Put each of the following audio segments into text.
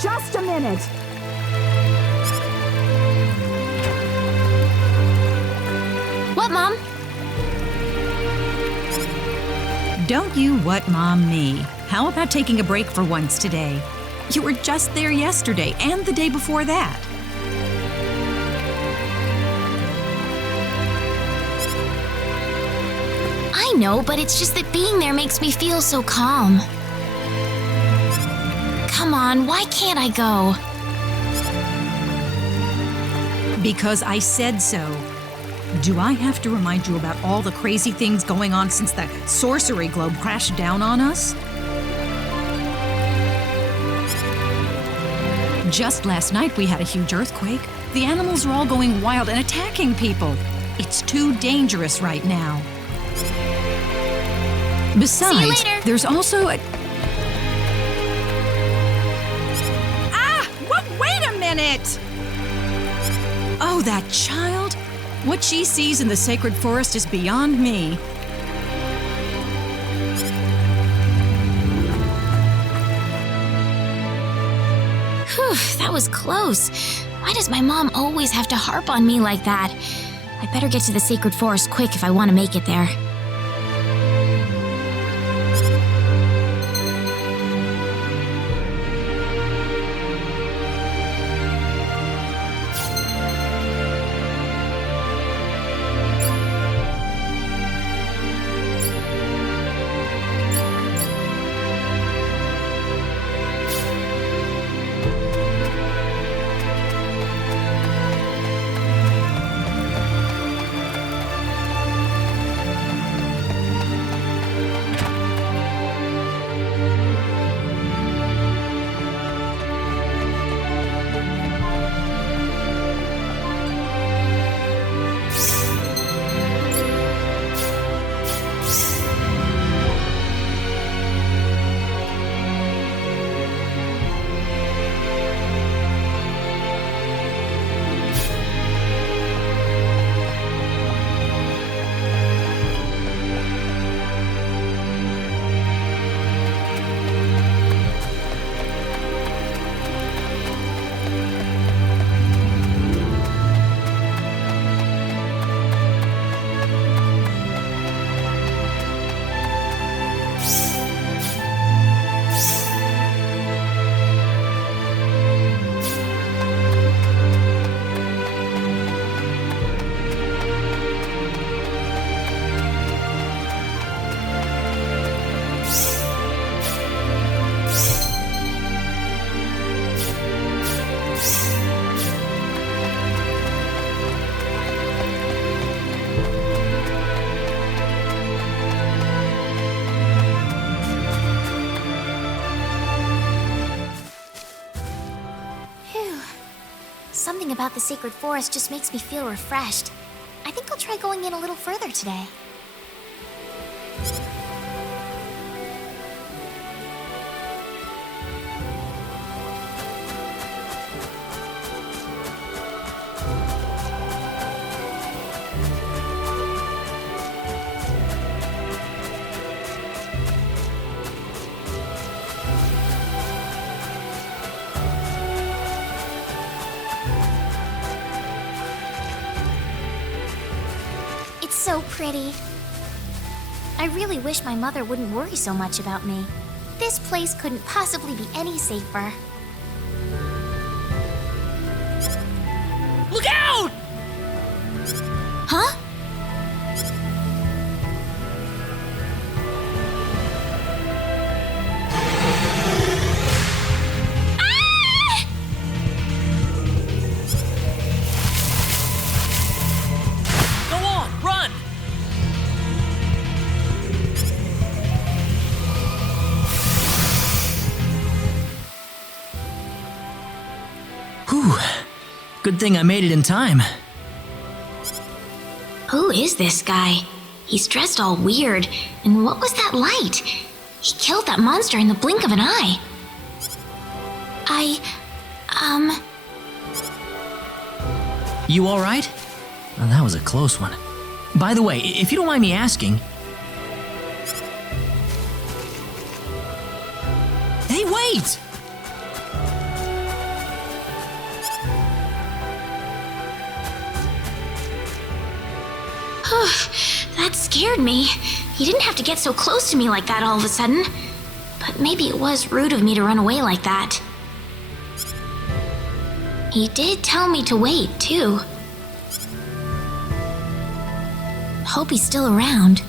just a minute. What, Mom? Don't you what Mom me? How about taking a break for once today? You were just there yesterday and the day before that. I know, but it's just that being there makes me feel so calm. Come on, why can't I go? Because I said so. Do I have to remind you about all the crazy things going on since the sorcery globe crashed down on us? Just last night we had a huge earthquake. The animals are all going wild and attacking people. It's too dangerous right now. Besides, See you later. there's also a... Wait a minute! Oh, that child? What she sees in the sacred forest is beyond me. Whew, that was close. Why does my mom always have to harp on me like that? I better get to the sacred forest quick if I want to make it there. Something about the sacred forest just makes me feel refreshed. I think I'll try going in a little further today. It's so pretty. I really wish my mother wouldn't worry so much about me. This place couldn't possibly be any safer. Look out! Huh? Good thing I made it in time. Who is this guy? He's dressed all weird. And what was that light? He killed that monster in the blink of an eye. You alright? Well, that was a close one. By the way, if you don't mind me asking... Hey, wait! That scared me. He didn't have to get so close to me like that all of a sudden. But maybe it was rude of me to run away like that. He did tell me to wait, too. Hope he's still around.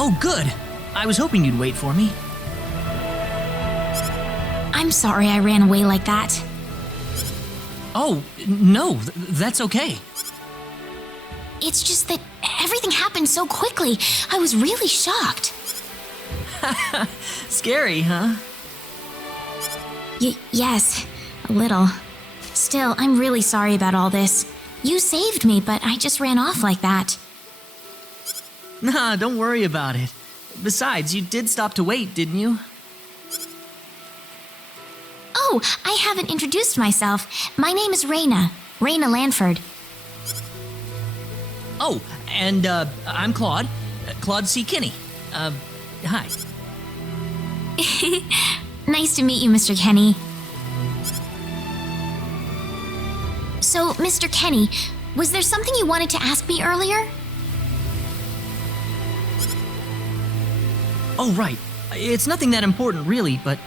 Oh, good. I was hoping you'd wait for me. I'm sorry I ran away like that. Oh, no, that's okay. It's just that everything happened so quickly. I was really shocked. Scary, huh? Yes, a little. Still, I'm really sorry about all this. You saved me, but I just ran off like that. Nah, don't worry about it. Besides, you did stop to wait, didn't you? Oh, I haven't introduced myself. My name is Raina. Raina Lanford. Oh, and, I'm Claude. Claude C. Kinney. Hi. Nice to meet you, Mr. Kenny. So, Mr. Kenny, was there something you wanted to ask me earlier? Oh, right. It's nothing that important, really, but...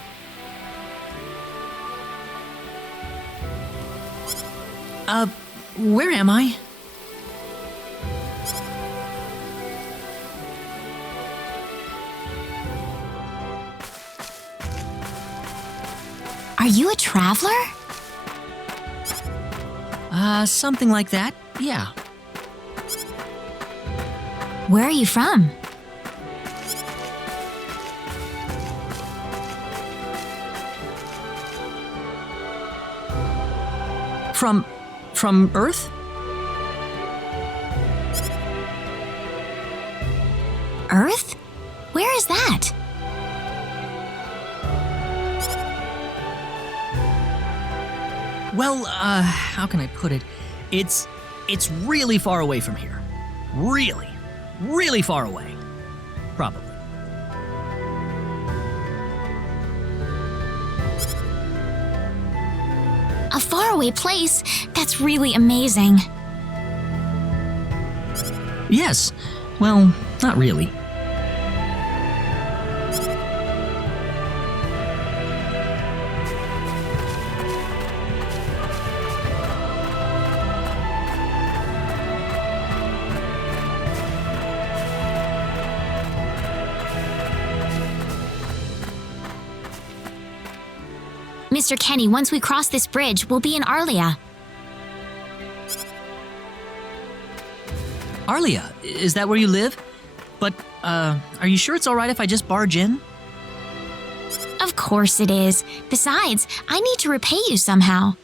where am I? Are you a traveler? Something like that, yeah. Where are you from? From Earth? Earth? Where is that? Well, how can I put it? It's really far away from here. Really, really far away. Probably. A faraway place? That's really amazing. Yes. Well, not really. Mr. Kenny, once we cross this bridge, we'll be in Arlia. Arlia, is that where you live? But, are you sure it's alright if I just barge in? Of course it is. Besides, I need to repay you somehow.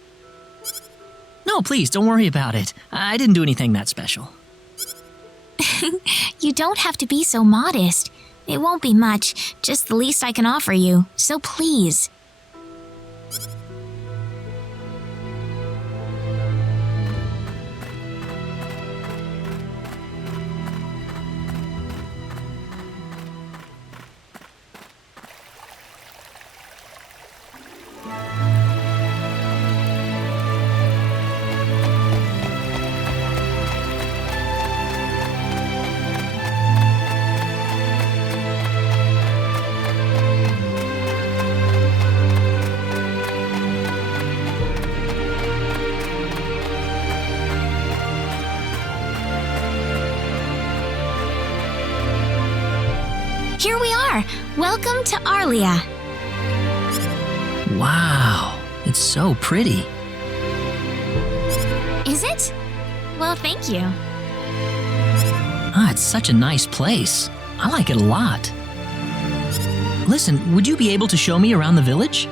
No, please, don't worry about it. I didn't do anything that special. You don't have to be so modest. It won't be much, just the least I can offer you. So please. Here we are. Welcome to Arlia. Wow, it's so pretty. Is it? Well, thank you. Ah, it's such a nice place. I like it a lot. Listen, would you be able to show me around the village?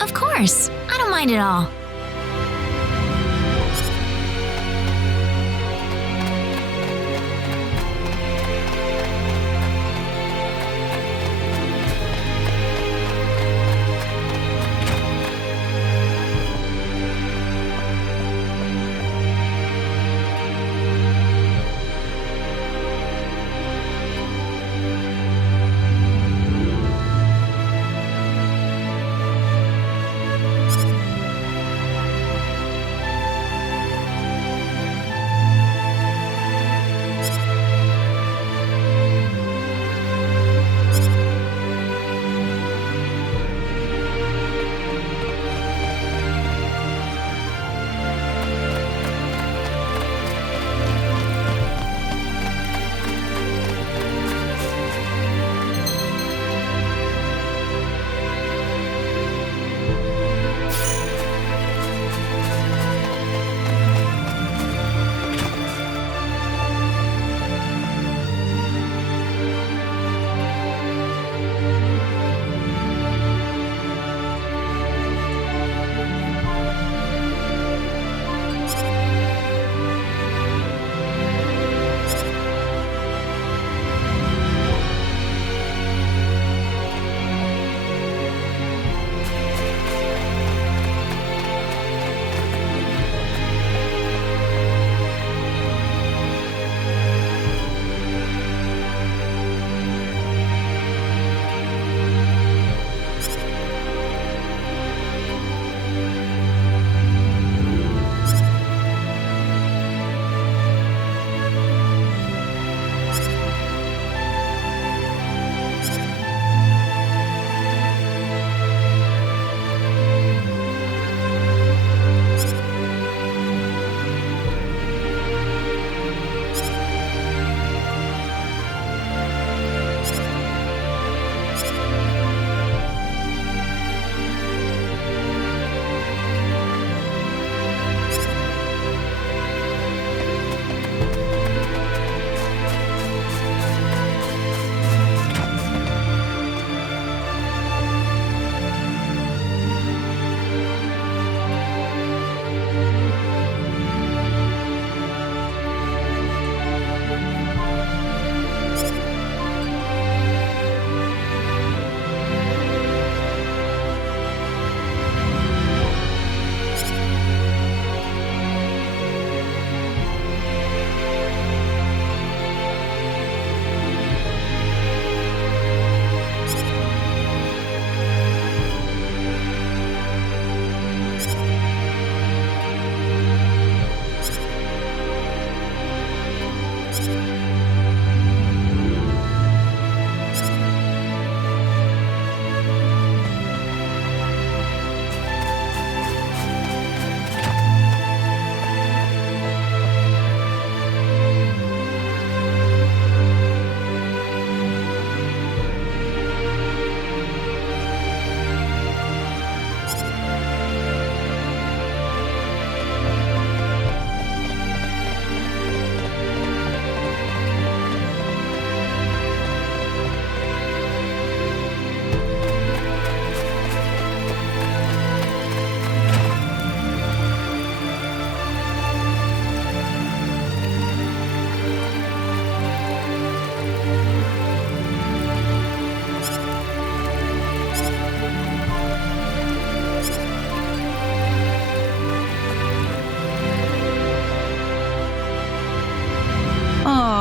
Of course. I don't mind at all.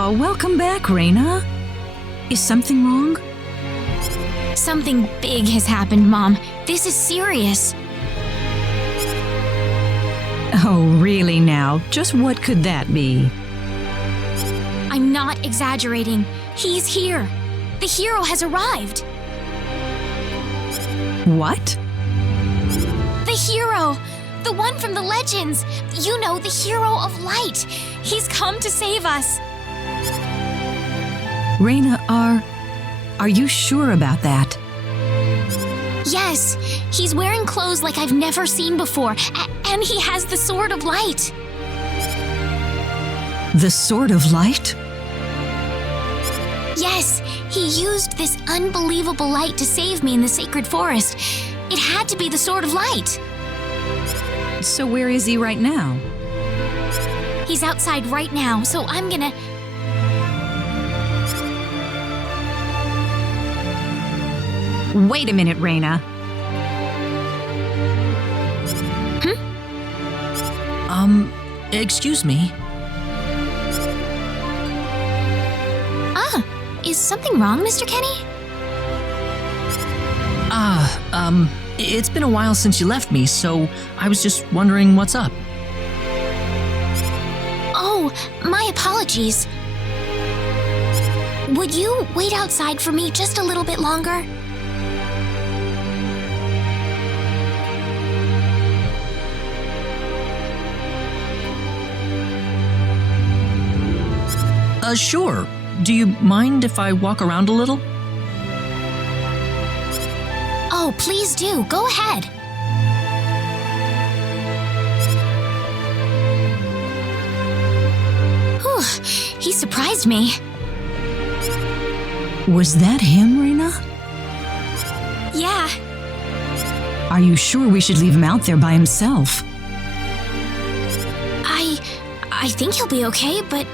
Oh, welcome back, Raina. Is something wrong? Something big has happened, Mom. This is serious. Oh, really now? Just what could that be? I'm not exaggerating. He's here. The hero has arrived. What? The hero! The one from the legends! You know, the hero of light! He's come to save us! Raina, are you sure about that? Yes, he's wearing clothes like I've never seen before, and he has the Sword of Light. The Sword of Light? Yes, he used this unbelievable light to save me in the sacred forest. It had to be the Sword of Light. So where is he right now? He's outside right now, so I'm gonna... Wait a minute, Raina. Excuse me. Is something wrong, Mr. Kenny? It's been a while since you left me, so I was just wondering what's up. Oh, my apologies. Would you wait outside for me just a little bit longer? Sure. Do you mind if I walk around a little? Oh, please do. Go ahead. Whew, he surprised me. Was that him, Raina? Yeah, Are you sure we should leave him out there by himself? I think he'll be okay, but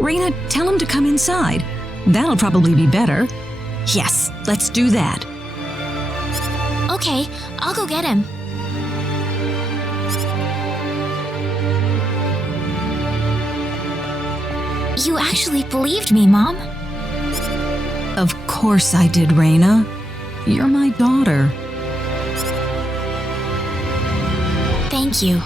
Raina, tell him to come inside. That'll probably be better. Yes, let's do that. okay, I'll go get him. You actually believed me, Mom. Of course I did, Raina. You're my daughter. Thank you.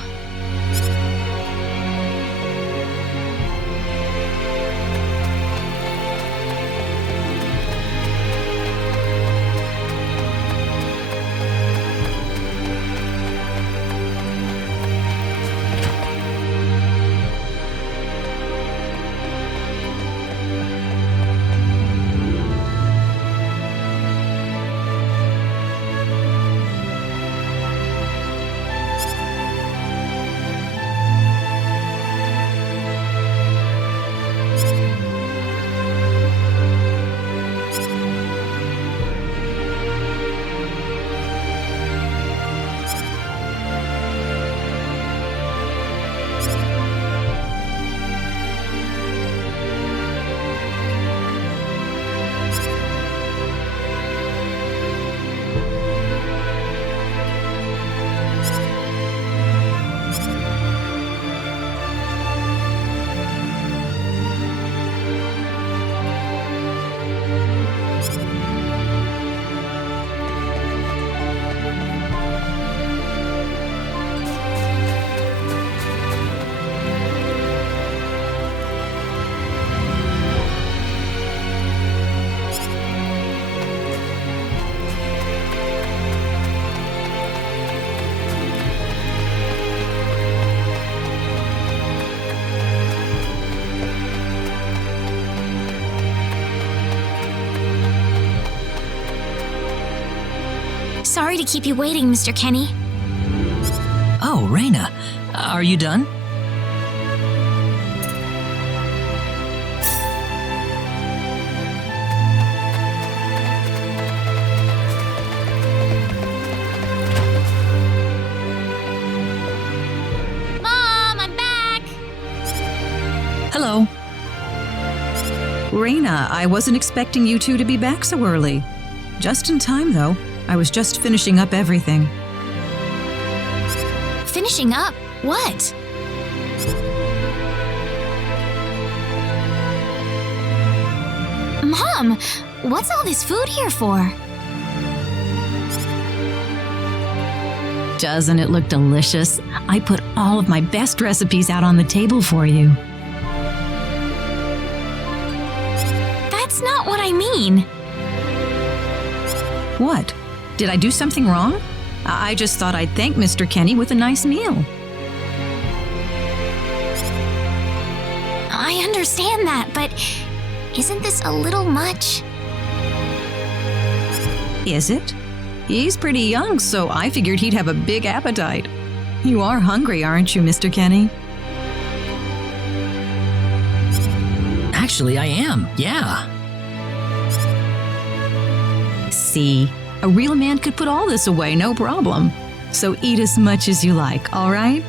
Sorry to keep you waiting, Mr. Kenny. Oh, Raina, are you done? Mom, I'm back! Hello. Raina, I wasn't expecting you two to be back so early. Just in time, though. I was just finishing up everything. Finishing up? What? Mom, what's all this food here for? Doesn't it look delicious? I put all of my best recipes out on the table for you. That's not what I mean. What? Did I do something wrong? I just thought I'd thank Mr. Kenny with a nice meal. I understand that, but isn't this a little much? Is it? He's pretty young, so I figured he'd have a big appetite. You are hungry, aren't you, Mr. Kenny? Actually, I am, yeah. See, a real man could put all this away, no problem. So eat as much as you like, all right?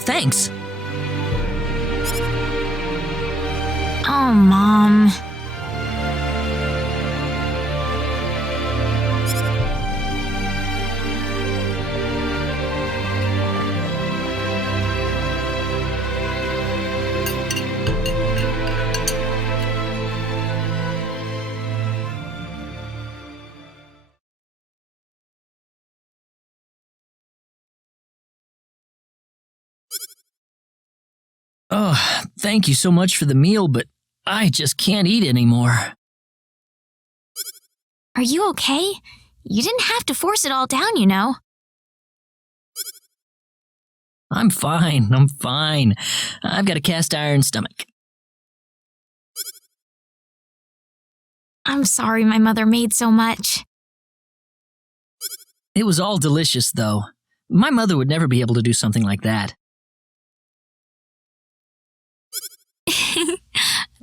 Thanks. Oh, Mom. Oh, thank you so much for the meal, but I just can't eat anymore. Are you okay? You didn't have to force it all down, you know. I'm fine. I've got a cast iron stomach. I'm sorry my mother made so much. It was all delicious, though. My mother would never be able to do something like that.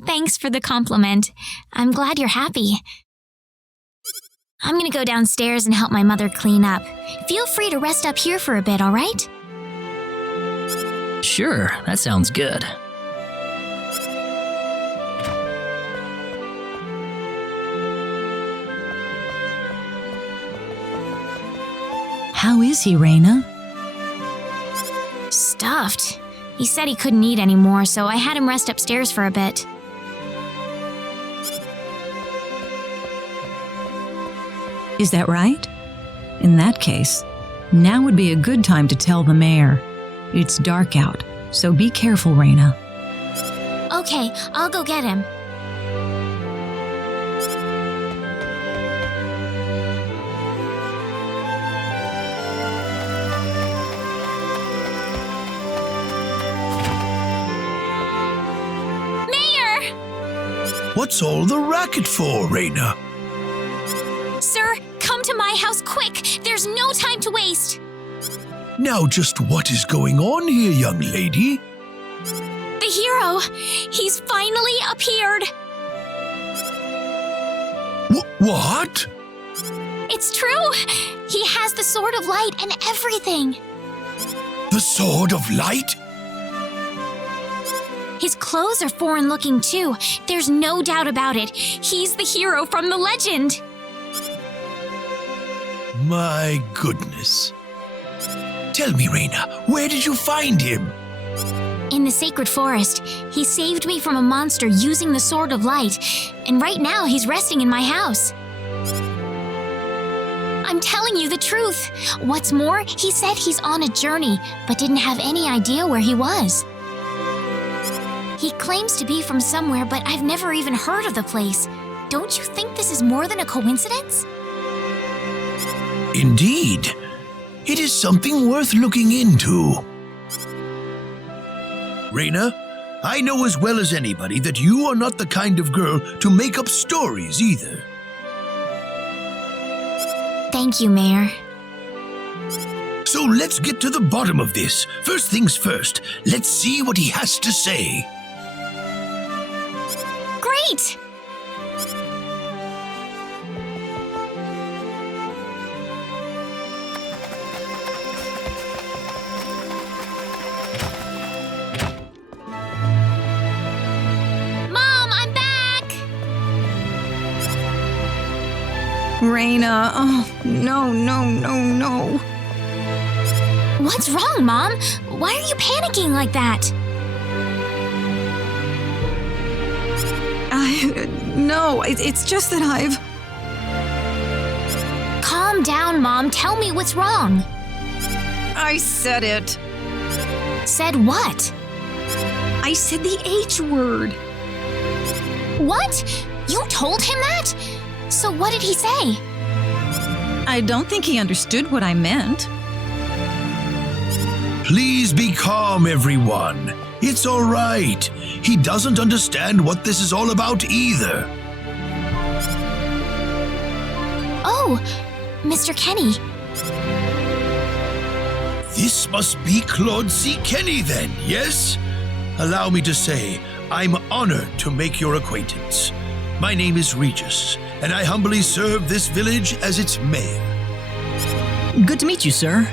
Thanks for the compliment. I'm glad you're happy. I'm gonna go downstairs and help my mother clean up. Feel free to rest up here for a bit, all right? Sure, that sounds good. How is he, Raina? Stuffed. He said he couldn't eat anymore, so I had him rest upstairs for a bit. Is that right? In that case, now would be a good time to tell the mayor. It's dark out, so be careful, Raina. Okay, I'll go get him. Mayor! What's all the racket for, Raina? Sir, come to my house quick! There's no time to waste! Now just what is going on here, young lady? The hero! He's finally appeared! What? It's true! He has the Sword of Light and everything! The Sword of Light? His clothes are foreign-looking too. There's no doubt about it. He's the hero from the legend! My goodness. Tell me, Raina, where did you find him? In the sacred forest, he saved me from a monster using the Sword of Light, and right now he's resting in my house. I'm telling you the truth. What's more, he said he's on a journey, but didn't have any idea where he was. He claims to be from somewhere, but I've never even heard of the place. Don't you think this is more than a coincidence? Indeed. It is something worth looking into. Raina, I know as well as anybody that you are not the kind of girl to make up stories either. Thank you, Mayor. So let's get to the bottom of this. First things first, let's see what he has to say. Great! Raina, oh, no. What's wrong, Mom? Why are you panicking like that? No, it's just that I've... Calm down, Mom. Tell me what's wrong. I said it. Said what? I said the H word. What? You told him that? So what did he say? I don't think he understood what I meant. Please be calm, everyone. It's all right. He doesn't understand what this is all about either. Oh, Mr. Kenny. This must be Claude C. Kenny then, yes? Allow me to say, I'm honored to make your acquaintance. My name is Regis, and I humbly serve this village as its mayor. Good to meet you, sir.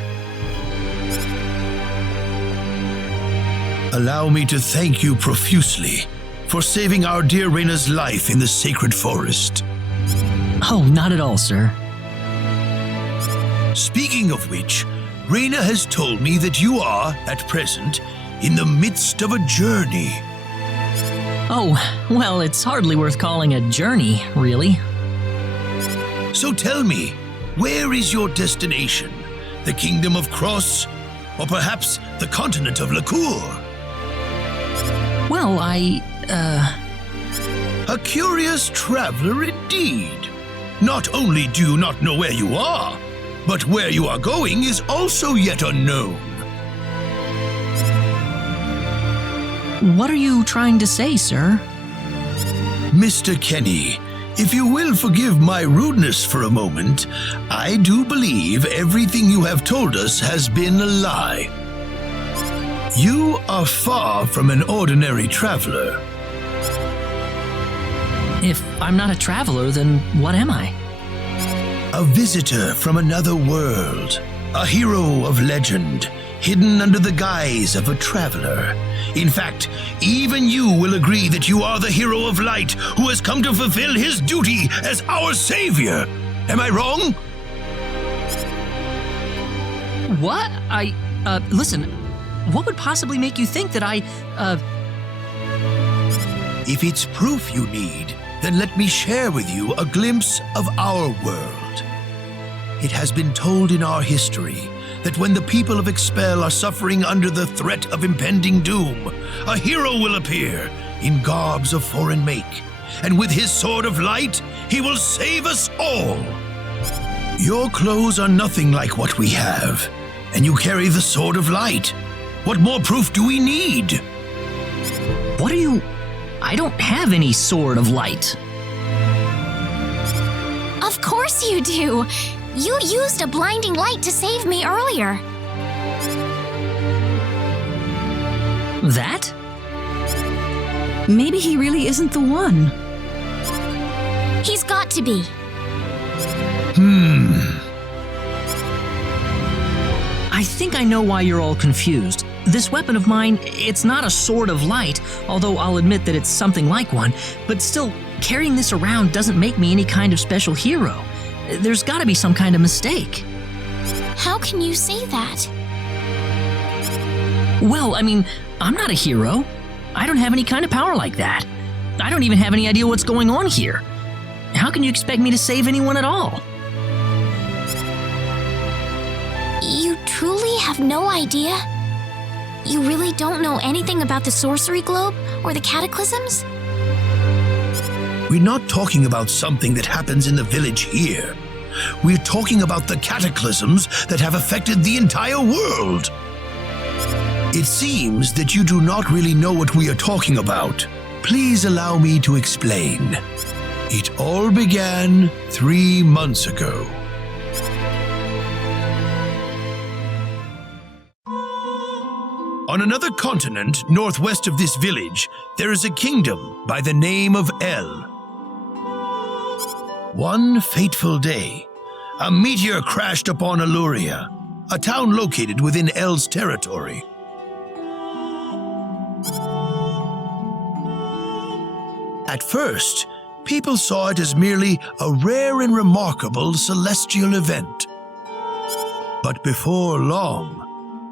Allow me to thank you profusely for saving our dear Reina's life in the sacred forest. Oh, not at all, sir. Speaking of which, Reina has told me that you are, at present, in the midst of a journey. Oh, well, it's hardly worth calling a journey, really. So tell me, where is your destination? The Kingdom of Cross? Or perhaps the continent of Lacour? Well, A curious traveler indeed. Not only do you not know where you are, but where you are going is also yet unknown. What are you trying to say, sir? Mr. Kenny, if you will forgive my rudeness for a moment, I do believe everything you have told us has been a lie. You are far from an ordinary traveler. If I'm not a traveler, then what am I? A visitor from another world. A hero of legend, hidden under the guise of a traveler. In fact, even you will agree that you are the hero of light who has come to fulfill his duty as our savior. Am I wrong? What? Listen, what would possibly make you think that If it's proof you need, then let me share with you a glimpse of our world. It has been told in our history that when the people of Expel are suffering under the threat of impending doom, a hero will appear in garbs of foreign make, and with his sword of light, he will save us all. Your clothes are nothing like what we have, and you carry the sword of light. What more proof do we need? What are you... I don't have any sword of light. Of course you do. You used a blinding light to save me earlier. That? Maybe he really isn't the one. He's got to be. I think I know why you're all confused. This weapon of mine, it's not a sword of light, although I'll admit that it's something like one, but still, carrying this around doesn't make me any kind of special hero. There's gotta be some kind of mistake. How can you say that? Well, I mean, I'm not a hero. I don't have any kind of power like that. I don't even have any idea what's going on here. How can you expect me to save anyone at all? You truly have no idea? You really don't know anything about the sorcery globe or the cataclysms? We're not talking about something that happens in the village here. We're talking about the cataclysms that have affected the entire world. It seems that you do not really know what we are talking about. Please allow me to explain. It all began 3 months ago. On another continent northwest of this village, there is a kingdom by the name of El. One fateful day, a meteor crashed upon Aluria, a town located within El's territory. At first, people saw it as merely a rare and remarkable celestial event. But before long,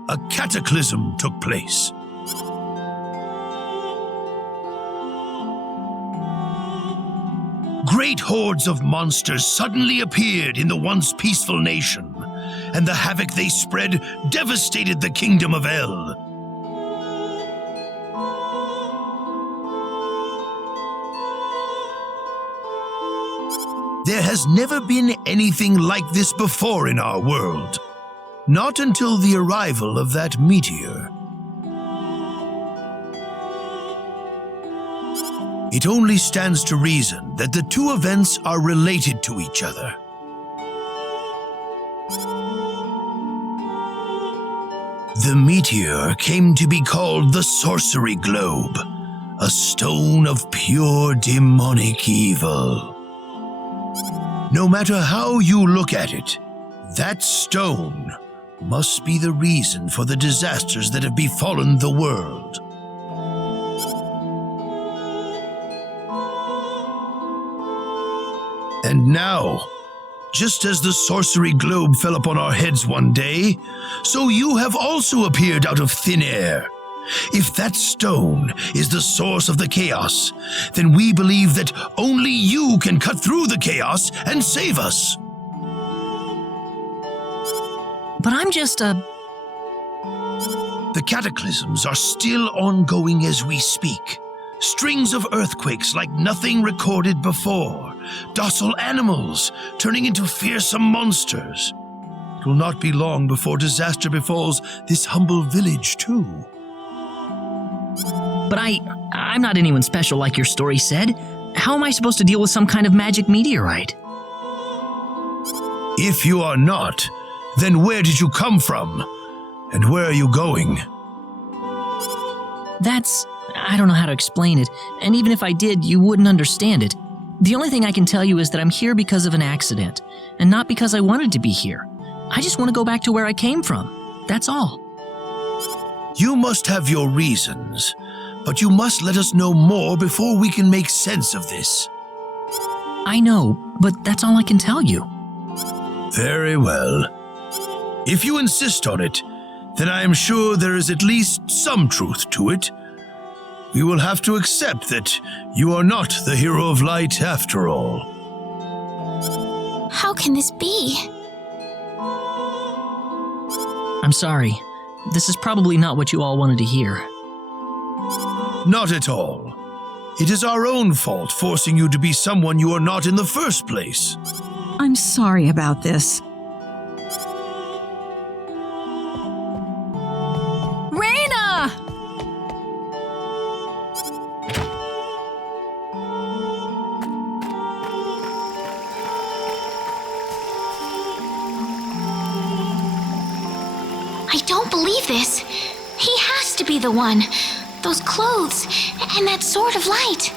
a cataclysm took place. great hordes of monsters suddenly appeared in the once peaceful nation, and the havoc they spread devastated the kingdom of El. There has never been anything like this before in our world. Not until the arrival of that meteor. It only stands to reason that the two events are related to each other. The meteor came to be called the Sorcery Globe, a stone of pure demonic evil. No matter how you look at it, that stone must be the reason for the disasters that have befallen the world. And now, just as the sorcery globe fell upon our heads one day, so you have also appeared out of thin air. If that stone is the source of the chaos, then we believe that only you can cut through the chaos and save us. But I'm just The cataclysms are still ongoing as we speak. Strings of earthquakes like nothing recorded before. Docile animals turning into fearsome monsters. It will not be long before disaster befalls this humble village, too. But I'm not anyone special like your story said. How am I supposed to deal with some kind of magic meteorite? If you are not, then where did you come from? And where are you going? I don't know how to explain it, and even if I did, you wouldn't understand it. The only thing I can tell you is that I'm here because of an accident, and not because I wanted to be here. I just want to go back to where I came from. That's all. You must have your reasons, but you must let us know more before we can make sense of this. I know, but that's all I can tell you. Very well. If you insist on it, then I am sure there is at least some truth to it. We will have to accept that you are not the hero of light after all. How can this be? I'm sorry. This is probably not what you all wanted to hear. Not at all. It is our own fault forcing you to be someone you are not in the first place. I'm sorry about this. Raina! I don't believe this. He has to be the one. Those clothes and that sword of light.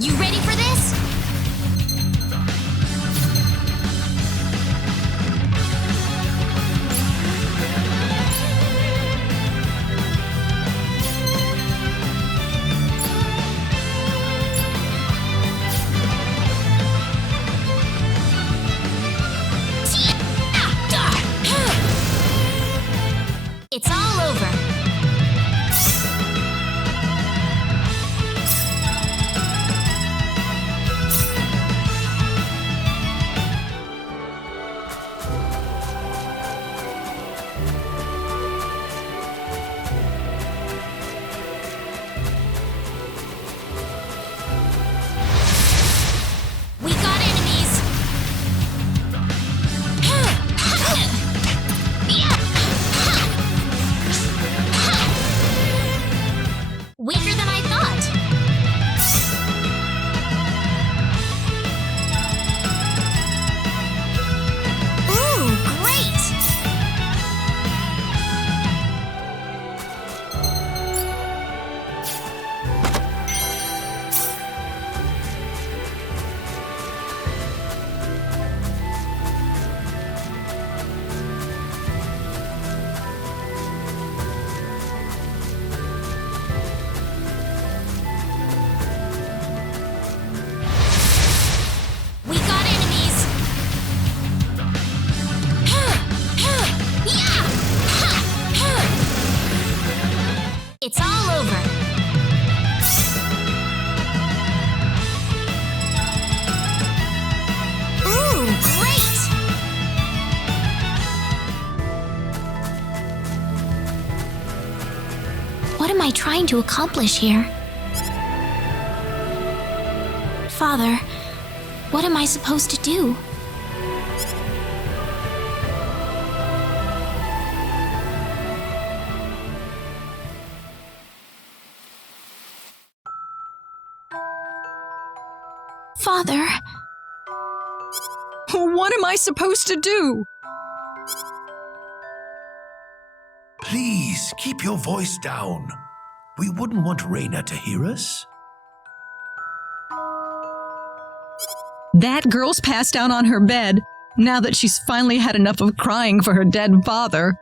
You ready for this? It's all over. am I trying to accomplish here? Father, what am I supposed to do? Father, What am I supposed to do? Please keep your voice down. We wouldn't want Raina to hear us. That girl's passed out on her bed now that she's finally had enough of crying for her dead father.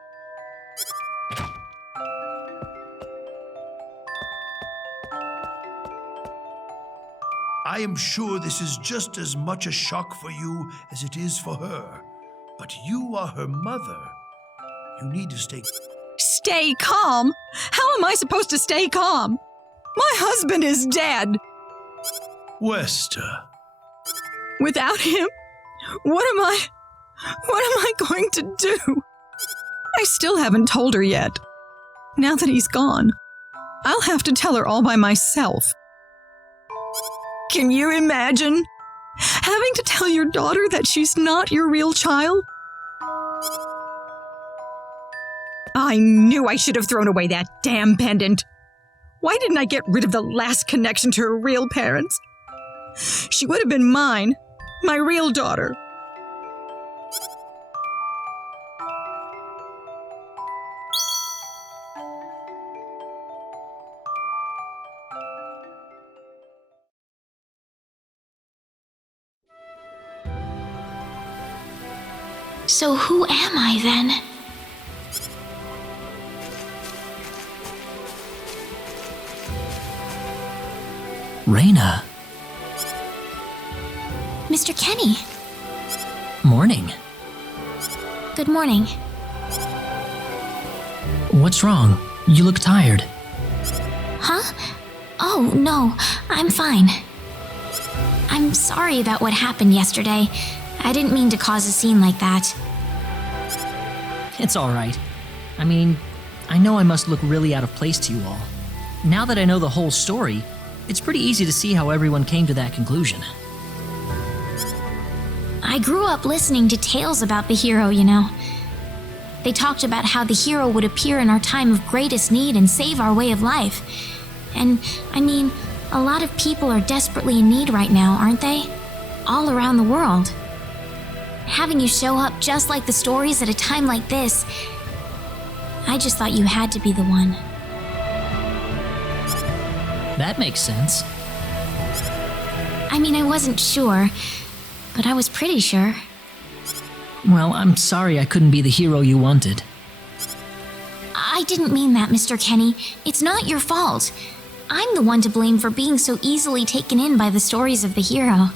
I am sure this is just as much a shock for you as it is for her. But you are her mother. You need to stay... Stay calm? How am I supposed to stay calm? My husband is dead. Wester. Without him, what am I going to do? I still haven't told her yet. Now that he's gone, I'll have to tell her all by myself. Can you imagine having to tell your daughter that she's not your real child? I knew I should have thrown away that damn pendant. Why didn't I get rid of the last connection to her real parents? She would have been mine, my real daughter. so who am I then? Raina. Mr. Kenny. Morning. Good morning. What's wrong? You look tired. Huh? Oh, no, I'm fine. I'm sorry about what happened yesterday. I didn't mean to cause a scene like that. It's all right. I mean, I know I must look really out of place to you all. Now that I know the whole story, it's pretty easy to see how everyone came to that conclusion. I grew up listening to tales about the hero, you know. They talked about how the hero would appear in our time of greatest need and save our way of life. And, I mean, a lot of people are desperately in need right now, aren't they? All around the world. Having you show up just like the stories at a time like this, I just thought you had to be the one. That makes sense. I mean, I wasn't sure, but I was pretty sure. Well, I'm sorry I couldn't be the hero you wanted. I didn't mean that, Mr. Kenny. It's not your fault. I'm the one to blame for being so easily taken in by the stories of the hero.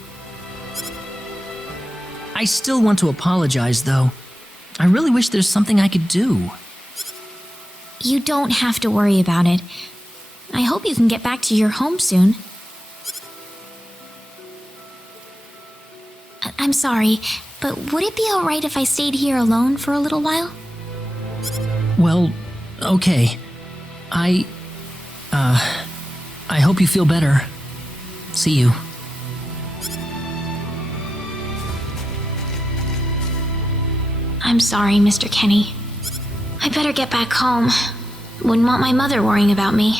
I still want to apologize, though. I really wish there's something I could do. You don't have to worry about it. I hope you can get back to your home soon. I'm sorry, but would it be alright if I stayed here alone for a little while? Well, okay. I hope you feel better. See you. I'm sorry, Mr. Kenny. I better get back home. Wouldn't want my mother worrying about me.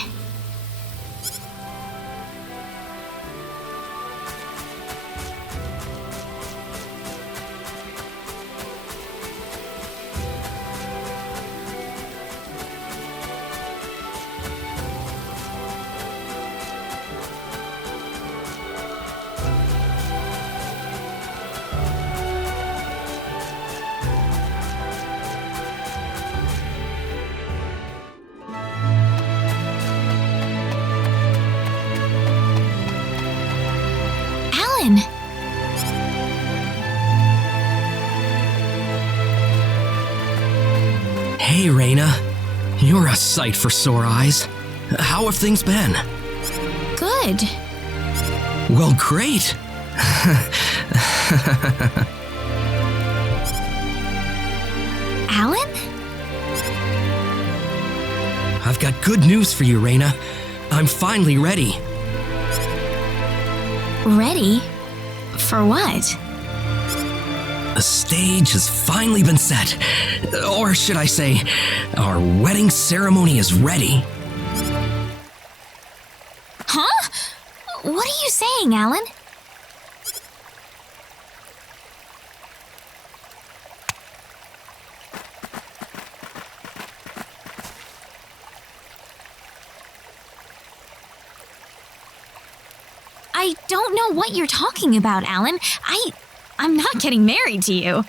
Alan! Hey, Raina. You're a sight for sore eyes. How have things been? Good. Well, great. Alan? I've got good news for you, Reina. I'm finally ready. Ready? For what? The stage has finally been set. Or should I say, our wedding ceremony is ready. Huh? What are you saying, Alan? I don't know what you're talking about, Alan. I'm not getting married to you.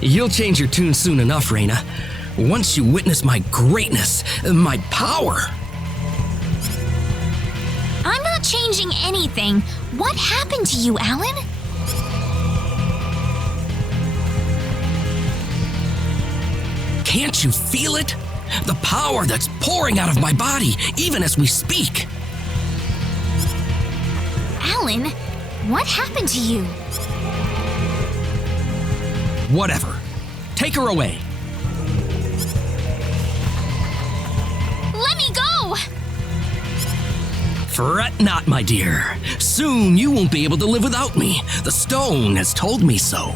You'll change your tune soon enough, Reina. Once you witness my greatness, my power. I'm not changing anything. What happened to you, Alan? Can't you feel it? The power that's pouring out of my body, even as we speak. Alan, what happened to you? Whatever. Take her away. Let me go! Fret not, my dear. Soon you won't be able to live without me. The stone has told me so.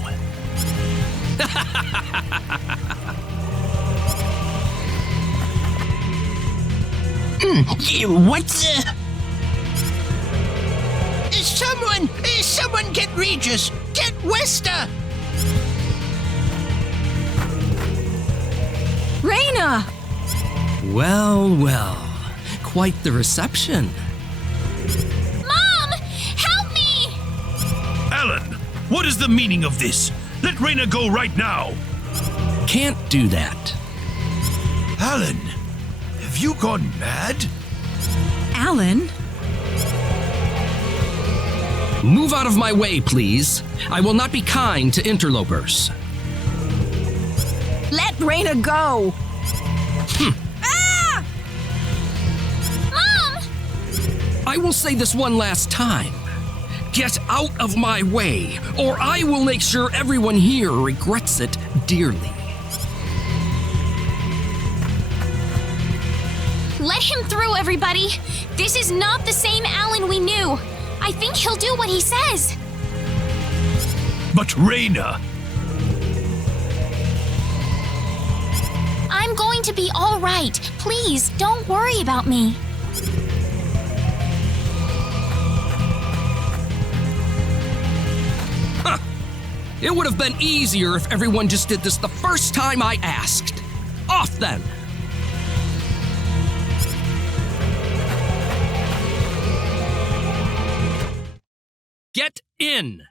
What's Someone get Regis! Get Wester! Reina! Well, well. Quite the reception. Mom! Help me! Alan, what is the meaning of this? Let Reina go right now. Can't do that. Alan, have you gone mad? Alan? Move out of my way, please. I will not be kind to interlopers. Let Reina go! Ah! Mom! I will say this one last time. Get out of my way, or I will make sure everyone here regrets it dearly. Let him through, everybody! This is not the same Alan we knew! I think he'll do what he says! But Reina, I'm going to be all right. Please, don't worry about me. It would have been easier if everyone just did this the first time I asked. Off then! Get in!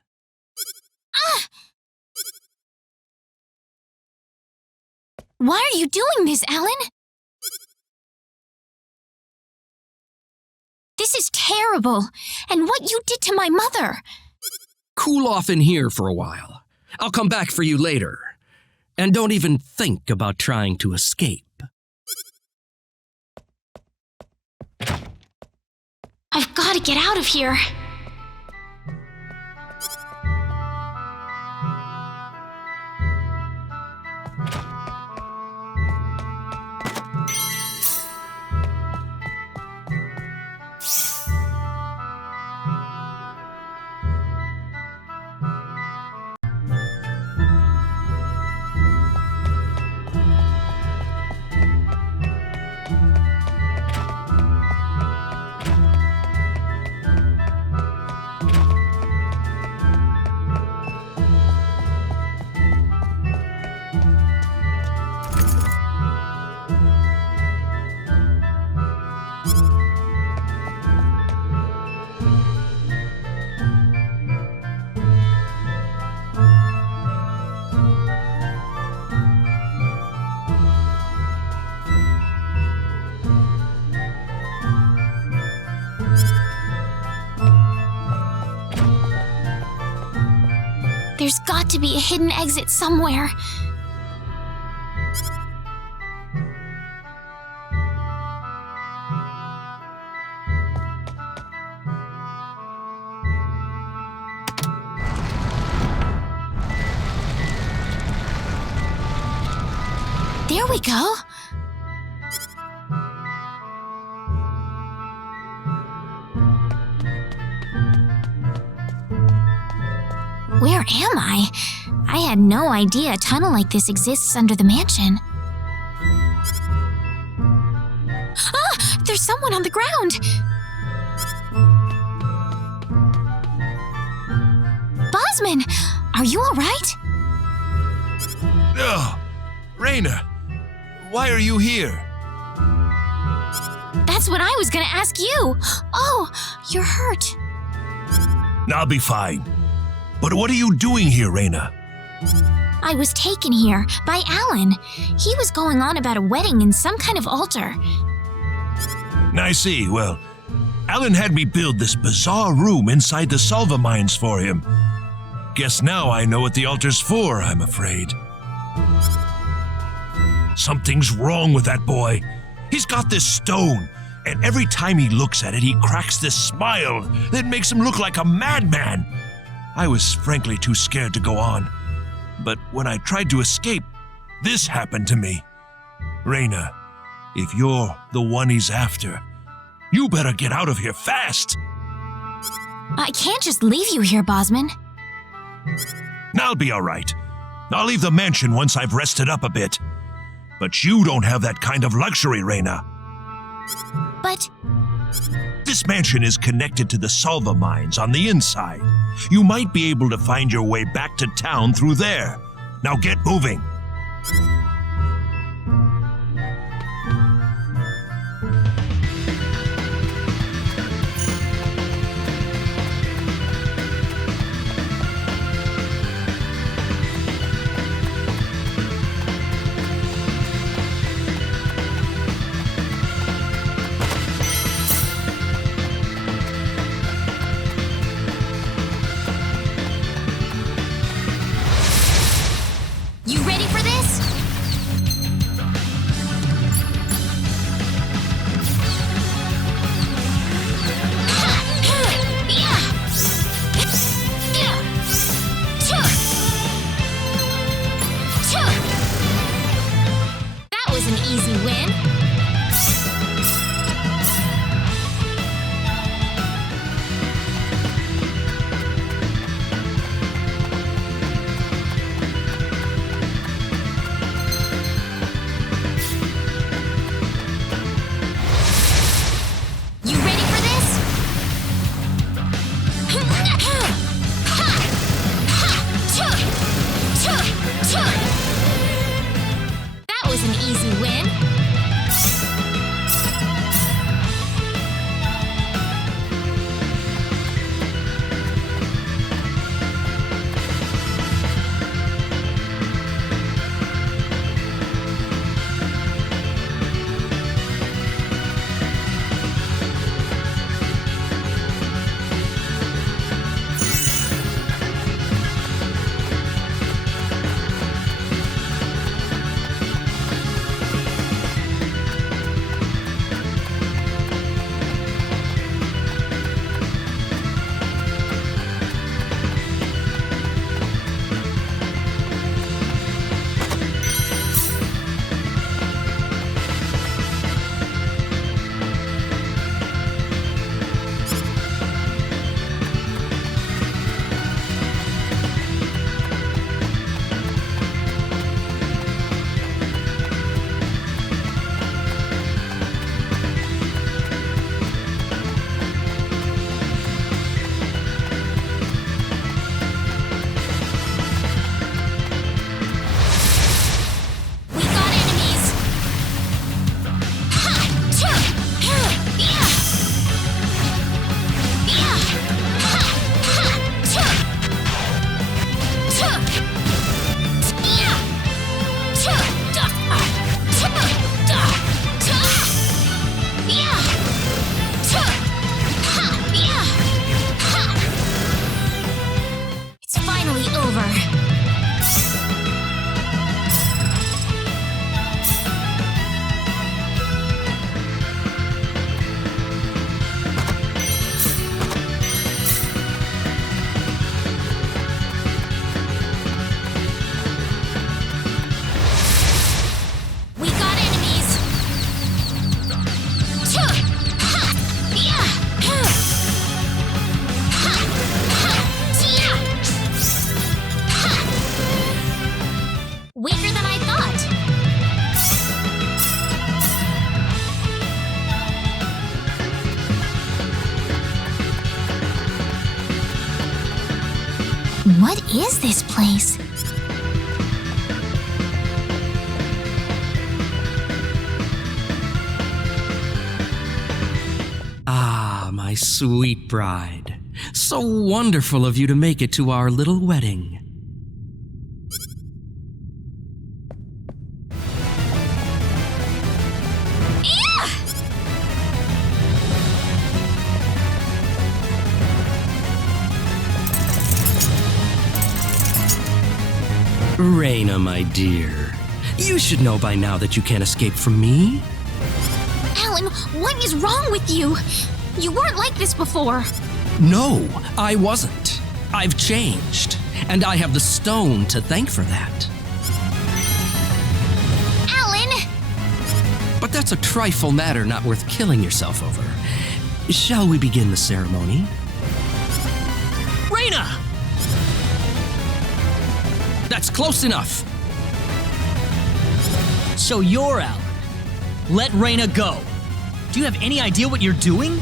Why are you doing this, Alan? This is terrible. And what you did to my mother. Cool off in here for a while. I'll come back for you later. And don't even think about trying to escape. I've got to get out of here. There's got to be a hidden exit somewhere. Here we go. Where am I? I had no idea a tunnel like this exists under the mansion. Ah! There's someone on the ground! Bosman! Are you alright? Ugh! Raina, why are you here? That's what I was gonna ask you! Oh, you're hurt. I'll be fine. But what are you doing here, Raina? I was taken here by Alan. He was going on about a wedding in some kind of altar. I see. Well, Alan had me build this bizarre room inside the Salva mines for him. Guess now I know what the altar's for, I'm afraid. Something's wrong with that boy. He's got this stone, and every time he looks at it, he cracks this smile that makes him look like a madman. I was frankly too scared to go on. But when I tried to escape, this happened to me. Raina, if you're the one he's after, you better get out of here fast. I can't just leave you here, Bosman. I'll be all right. I'll leave the mansion once I've rested up a bit. But you don't have that kind of luxury, Raina. But This mansion is connected to the Salva mines on the inside. You might be able to find your way back to town through there. Now get moving. you ready for this? What is this place? Ah, my sweet bride. So wonderful of you to make it to our little wedding. Reina, my dear, you should know by now that you can't escape from me. Alan, what is wrong with you? You weren't like this before. No, I wasn't. I've changed, and I have the stone to thank for that. Alan! But that's a trifle matter not worth killing yourself over. Shall we begin the ceremony? Reina! That's close enough. So you're Alan. Let Reina go. Do you have any idea what you're doing?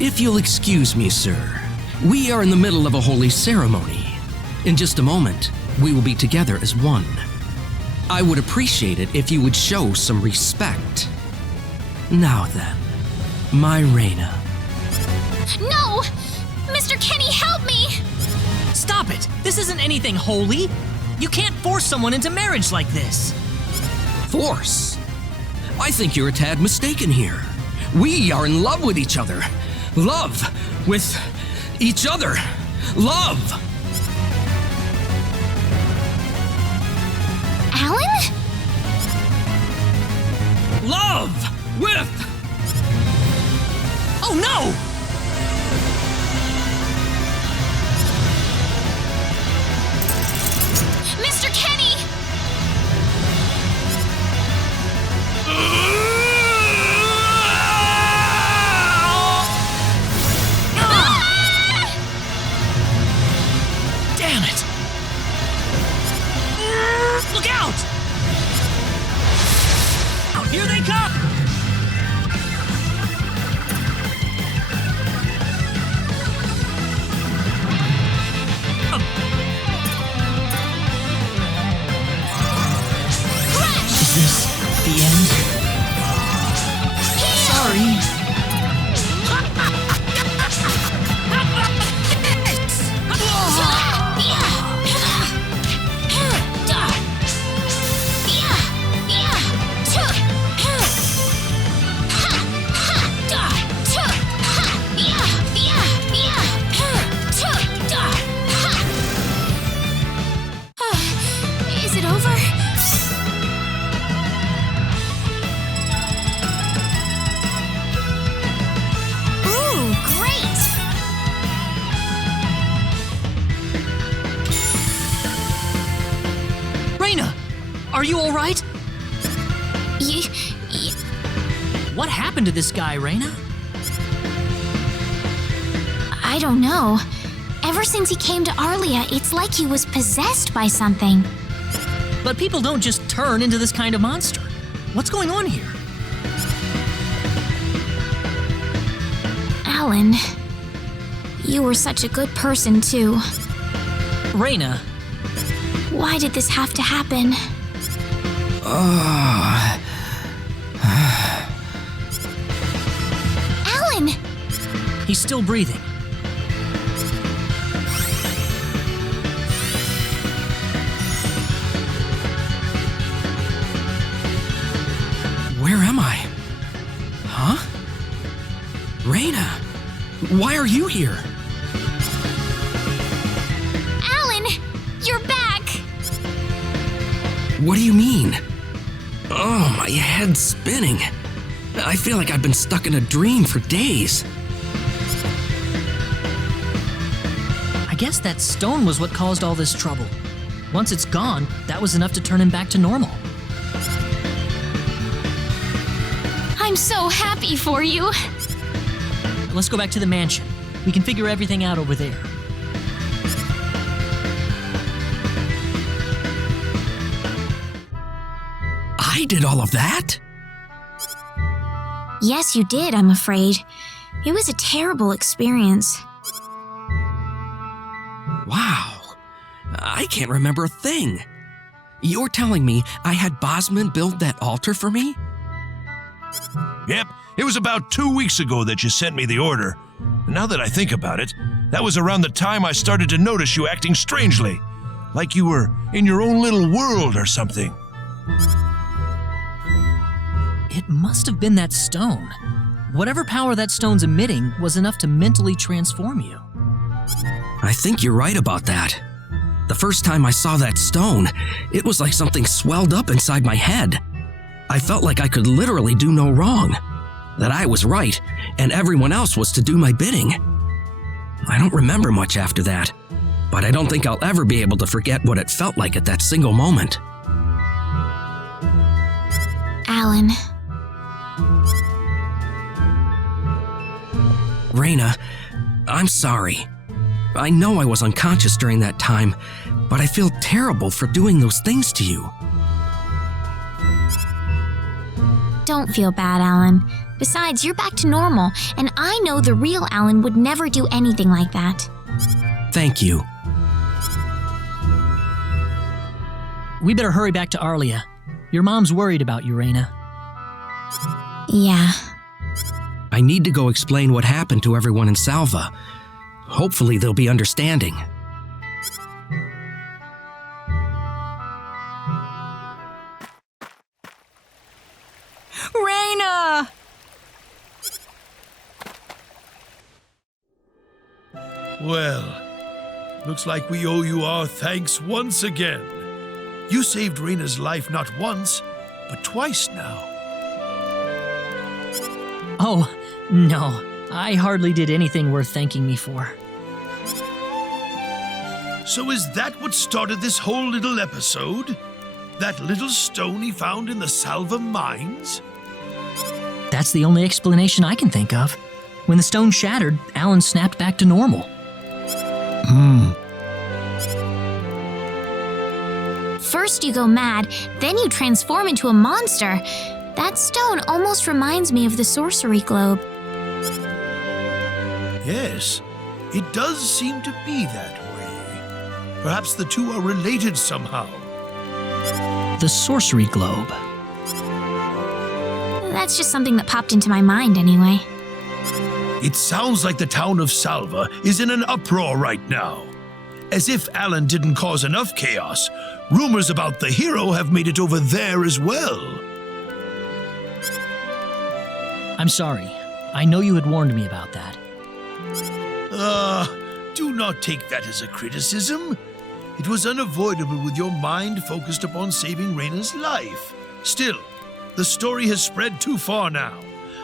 If you'll excuse me, sir, we are in the middle of a holy ceremony. In just a moment, we will be together as one. I would appreciate it if you would show some respect. Now then, my Reina. No! Mr. Kenny, help me! Stop it! This isn't anything holy! You can't force someone into marriage like this! Force? I think you're a tad mistaken here. We are in love with each other. Love with each other. Love! Alan? Love with... Oh no! Mr. Kenny! Damn it! Look out! Out here they come! Is this the end? Sorry. Is it over? Ooh, great! Reina, are you all right? What happened to this guy, Reina? I don't know. Ever since he came to Arlia, it's like he was possessed by something. But people don't just turn into this kind of monster. What's going on here? Alan, you were such a good person, too. Reina, Why did this have to happen? Alan! he's still breathing. Where am I? Huh? Reina, why are you here? Alan! You're back! What do you mean? Oh, my head's spinning. I feel like I've been stuck in a dream for days. I guess that stone was what caused all this trouble. Once it's gone, that was enough to turn him back to normal. I'm so happy for you. Let's go back to the mansion. We can figure everything out over there. I did all of that? Yes, you did, I'm afraid. It was a terrible experience. Wow. I can't remember a thing. You're telling me I had Bosman build that altar for me? Yep, it was about 2 weeks ago that you sent me the order. Now that I think about it, that was around the time I started to notice you acting strangely, like you were in your own little world or something. It must have been that stone. Whatever power that stone's emitting was enough to mentally transform you. I think you're right about that. The first time I saw that stone, it was like something swelled up inside my head. I felt like I could literally do no wrong, that I was right, and everyone else was to do my bidding. I don't remember much after that, but I don't think I'll ever be able to forget what it felt like at that single moment. Alan. Raina, I'm sorry. I know I was unconscious during that time, but I feel terrible for doing those things to you. Don't feel bad, Alan. Besides, you're back to normal, and I know the real Alan would never do anything like that. Thank you. We better hurry back to Arlia. Your mom's worried about you, Raina. Yeah. I need to go explain what happened to everyone in Salva. Hopefully they'll be understanding. Raina! Well, looks like we owe you our thanks once again. You saved Raina's life not once, but twice now. Oh, no. I hardly did anything worth thanking me for. So is that what started this whole little episode? That little stone he found in the Salva mines? That's the only explanation I can think of. When the stone shattered, Alan snapped back to normal. First you go mad, then you transform into a monster. That stone almost reminds me of the sorcery globe. Yes, it does seem to be that way. Perhaps the two are related somehow. The sorcery globe. That's just something that popped into my mind anyway. It sounds like the town of Salva is in an uproar right now. As if Alan didn't cause enough chaos, rumors about the hero have made it over there as well. I'm sorry. I know you had warned me about that. Do not take that as a criticism. It was unavoidable with your mind focused upon saving Raina's life. Still, the story has spread too far now.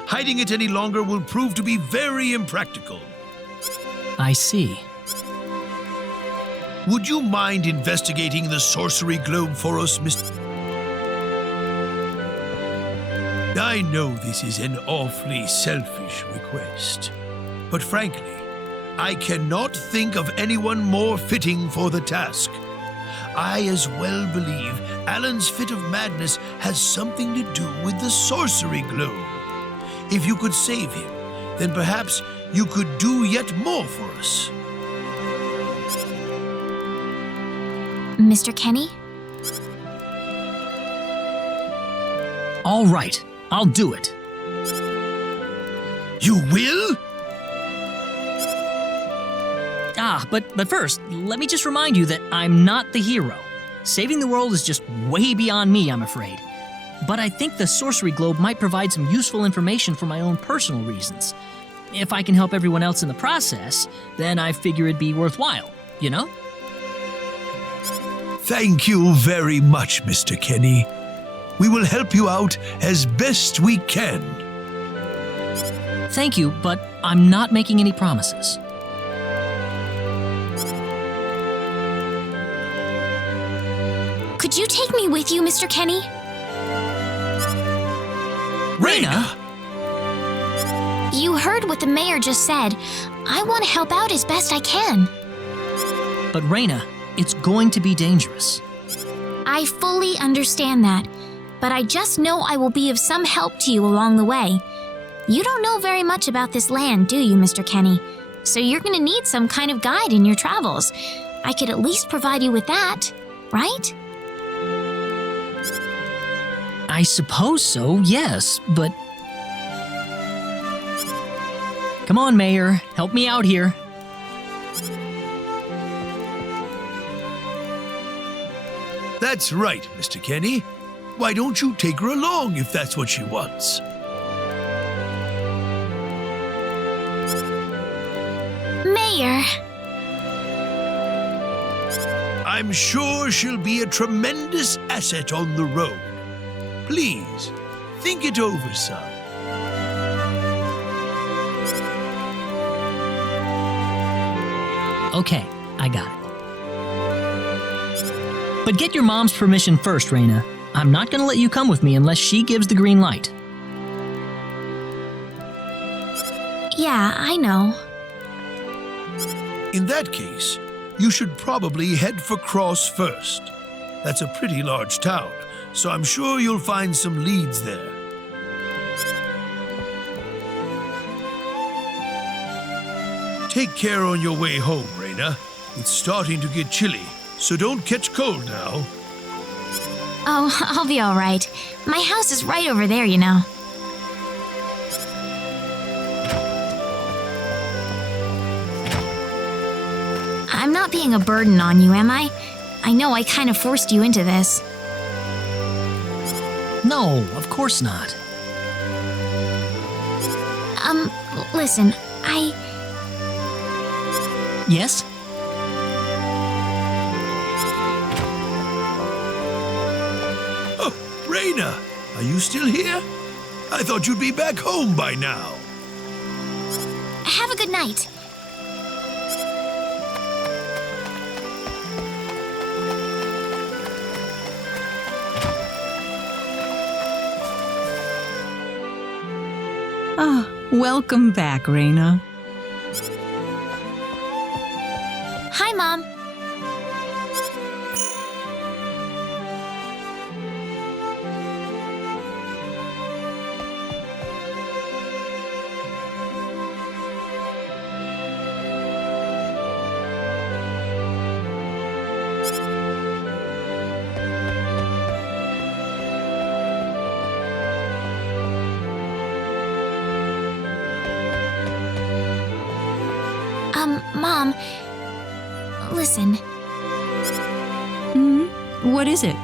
Hiding it any longer will prove to be very impractical. I see. Would you mind investigating the sorcery globe for us, Mr. I know this is an awfully selfish request, but frankly, I cannot think of anyone more fitting for the task. I as well believe Alan's fit of madness has something to do with the sorcery globe. If you could save him, then perhaps you could do yet more for us. Mr. Kenny? All right, I'll do it. You will? But first, let me just remind you that I'm not the hero. Saving the world is just way beyond me, I'm afraid. But I think the sorcery globe might provide some useful information for my own personal reasons. If I can help everyone else in the process, then I figure it'd be worthwhile, you know? Thank you very much, Mr. Kenny. We will help you out as best we can. Thank you, but I'm not making any promises. Could you take me with you, Mr. Kenny? Raina! You heard what the mayor just said. I want to help out as best I can. But Raina, it's going to be dangerous. I fully understand that, but I just know I will be of some help to you along the way. You don't know very much about this land, do you, Mr. Kenny? So you're going to need some kind of guide in your travels. I could at least provide you with that, right? I suppose so, yes, but... Come on, Mayor, help me out here. That's right, Mr. Kenny. Why don't you take her along if that's what she wants? Mayor! I'm sure she'll be a tremendous asset on the road. Please, think it over, son. Okay, I got it. But get your mom's permission first, Raina. I'm not gonna let you come with me unless she gives the green light. Yeah, I know. In that case, you should probably head for Cross first. That's a pretty large town, so I'm sure you'll find some leads there. Take care on your way home, Raina. It's starting to get chilly, so don't catch cold now. Oh, I'll be all right. My house is right over there, you know. I'm not being a burden on you, am I? I know I kind of forced you into this. No, of course not. Listen, Yes? Oh, Raina, are you still here? I thought you'd be back home by now. Have a good night. Ah, welcome back, Raina. Hi, Mom. Mom, listen. What is it?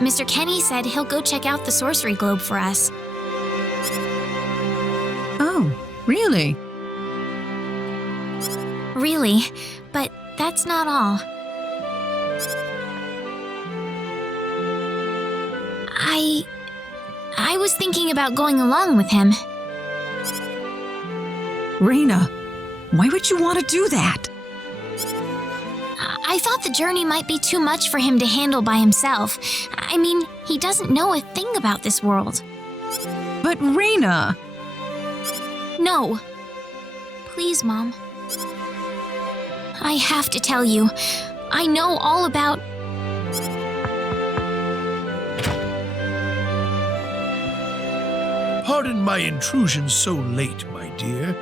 Mr. Kenny said he'll go check out the sorcery globe for us. Oh, really? Really, but that's not all. I was thinking about going along with him. Raina, why would you want to do that? I thought the journey might be too much for him to handle by himself. I mean, he doesn't know a thing about this world. But Raina... No. Please, Mom. I have to tell you, I know all about... Pardon my intrusion so late, my dear.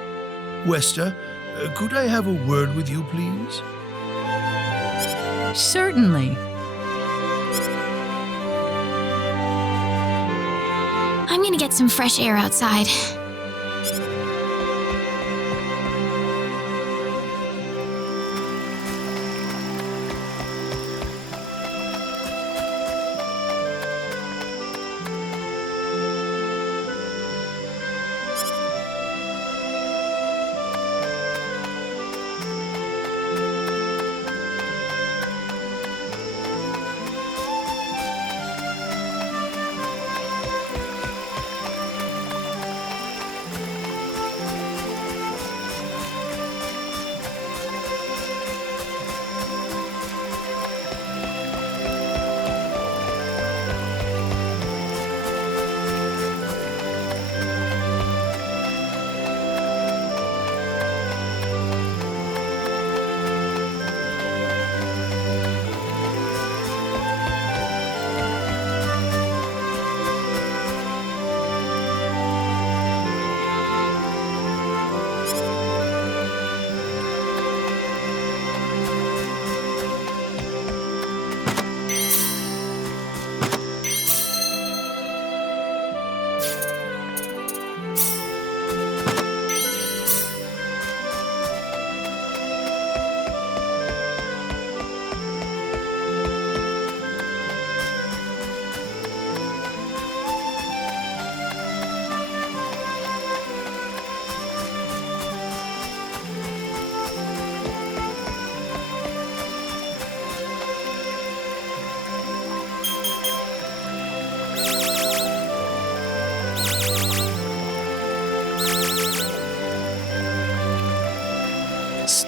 Westa, could I have a word with you, please? Certainly. I'm gonna get some fresh air outside.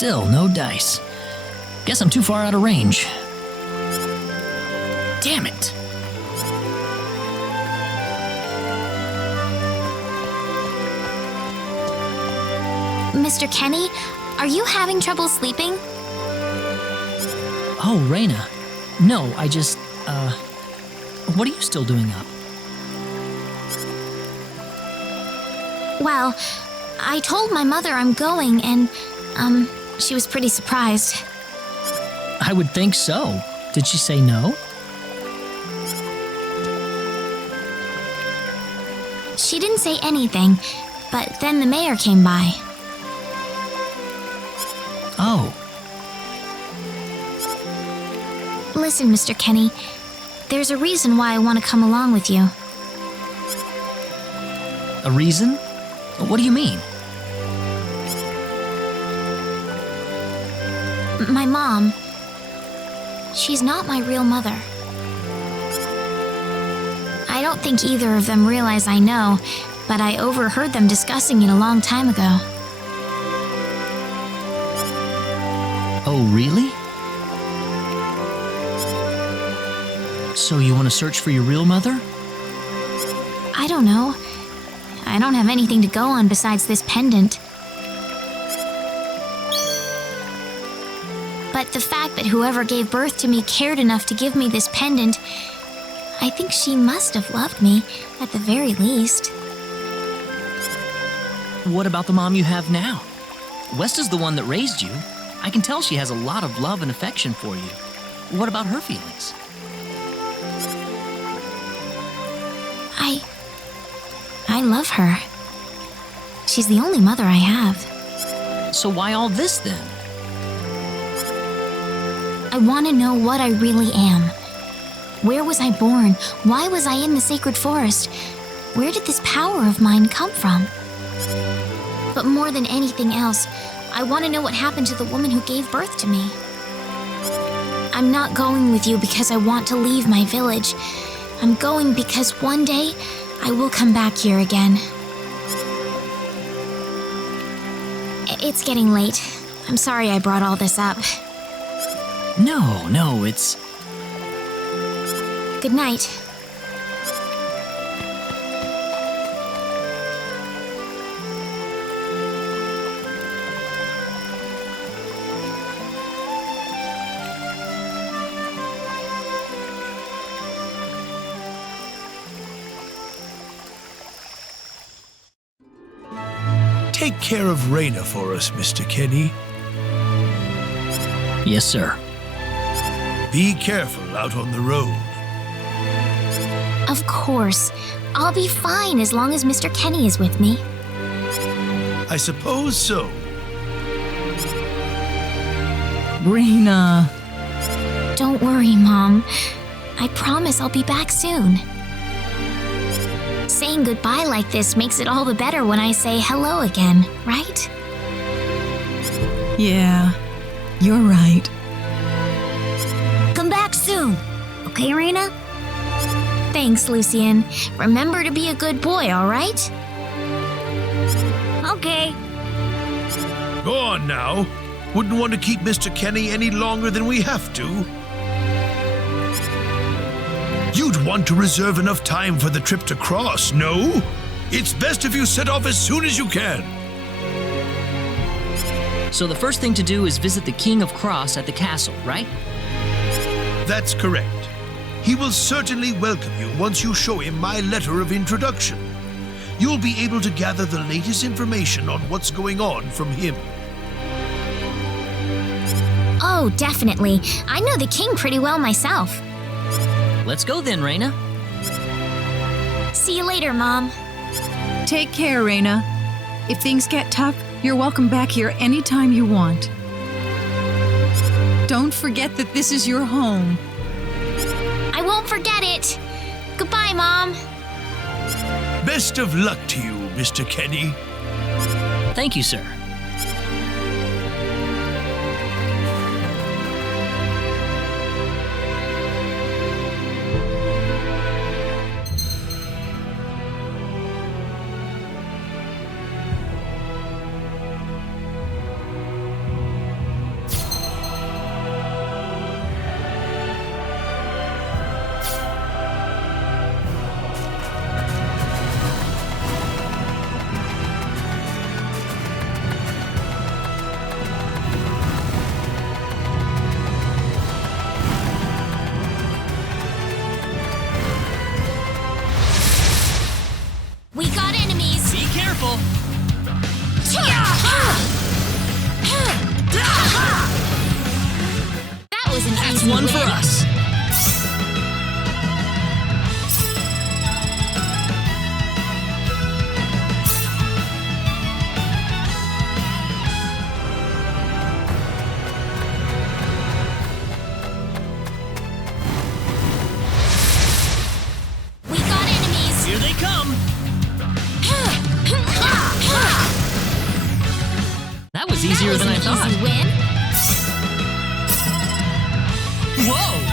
Still, no dice. Guess I'm too far out of range. Damn it. Mr. Kenny, are you having trouble sleeping? Oh, Raina. No, I just, what are you still doing up? Well, I told my mother I'm going and, she was pretty surprised. I would think so. Did she say no? She didn't say anything, but then the mayor came by. Oh, Listen, Mr. Kenny, there's a reason why I want to come along with you. a reason? What do you mean? My mom, she's not my real mother. I don't think either of them realize I know, but I overheard them discussing it a long time ago. Oh, really? So you want to search for your real mother? I don't know. I don't have anything to go on besides this pendant. But the fact that whoever gave birth to me cared enough to give me this pendant, I think she must have loved me, at the very least. What about the mom you have now? West is the one that raised you. I can tell she has a lot of love and affection for you. What about her feelings? I love her. She's the only mother I have. So why all this then? I want to know what I really am. Where was I born? Why was I in the sacred forest? Where did this power of mine come from? But more than anything else, I want to know what happened to the woman who gave birth to me. I'm not going with you because I want to leave my village. I'm going because one day I will come back here again. It's getting late. I'm sorry I brought all this up. No, it's... Good night. Take care of Raina for us, Mr. Kenny. Yes, sir. Be careful out on the road. Of course. I'll be fine as long as Mr. Kenny is with me. I suppose so. Raina. Don't worry, Mom. I promise I'll be back soon. Saying goodbye like this makes it all the better when I say hello again, right? Yeah, you're right. Come back soon. Okay, Raina? Thanks, Lucian. Remember to be a good boy, all right? Okay. Go on now. Wouldn't want to keep Mr. Kenny any longer than we have to. You'd want to reserve enough time for the trip to Cross, no? It's best if you set off as soon as you can. So the first thing to do is visit the King of Cross at the castle, right? That's correct. He will certainly welcome you once you show him my letter of introduction. You'll be able to gather the latest information on what's going on from him. Oh, definitely. I know the king pretty well myself. Let's go then, Raina. See you later, Mom. Take care, Raina. If things get tough, you're welcome back here anytime you want. Don't forget that this is your home. I won't forget it. Goodbye, Mom. Best of luck to you, Mr. Kenny. Thank you, sir. was easier than I thought. Easy win. Whoa!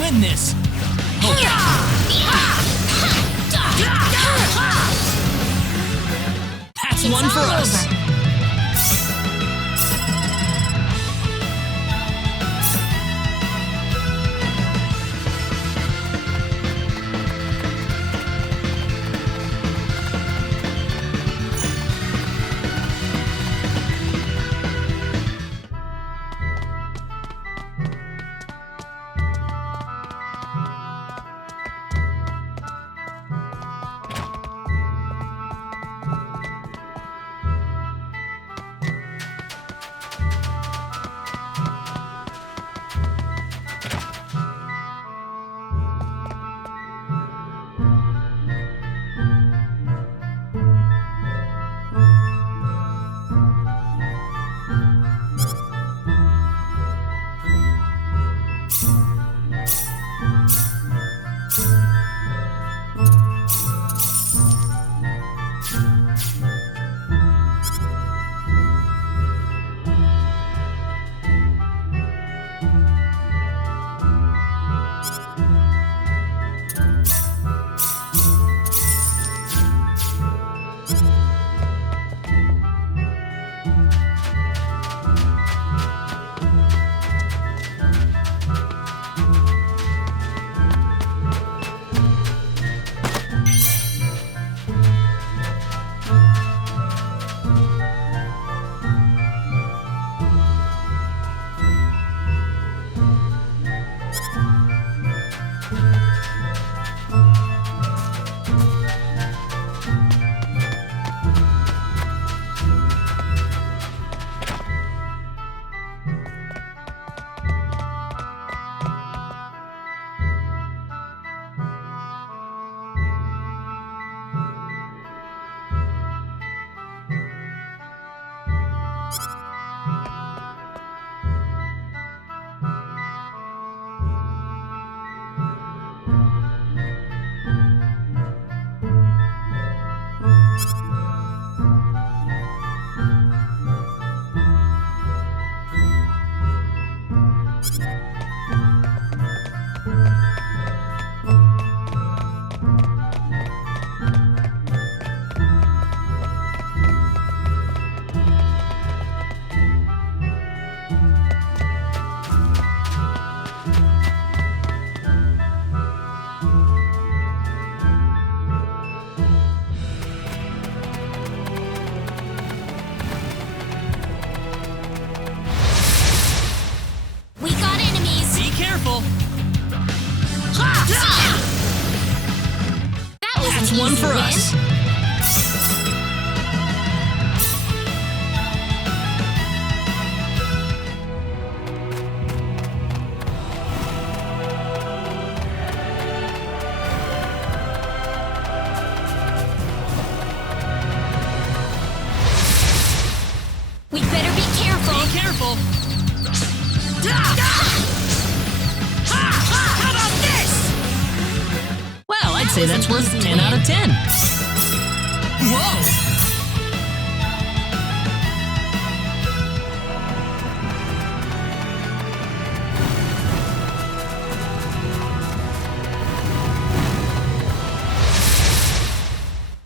Win this! That's one for us! One for us. We better be careful. Be careful. How about this? Well, I'd say that's worth 10 out of 10. Whoa!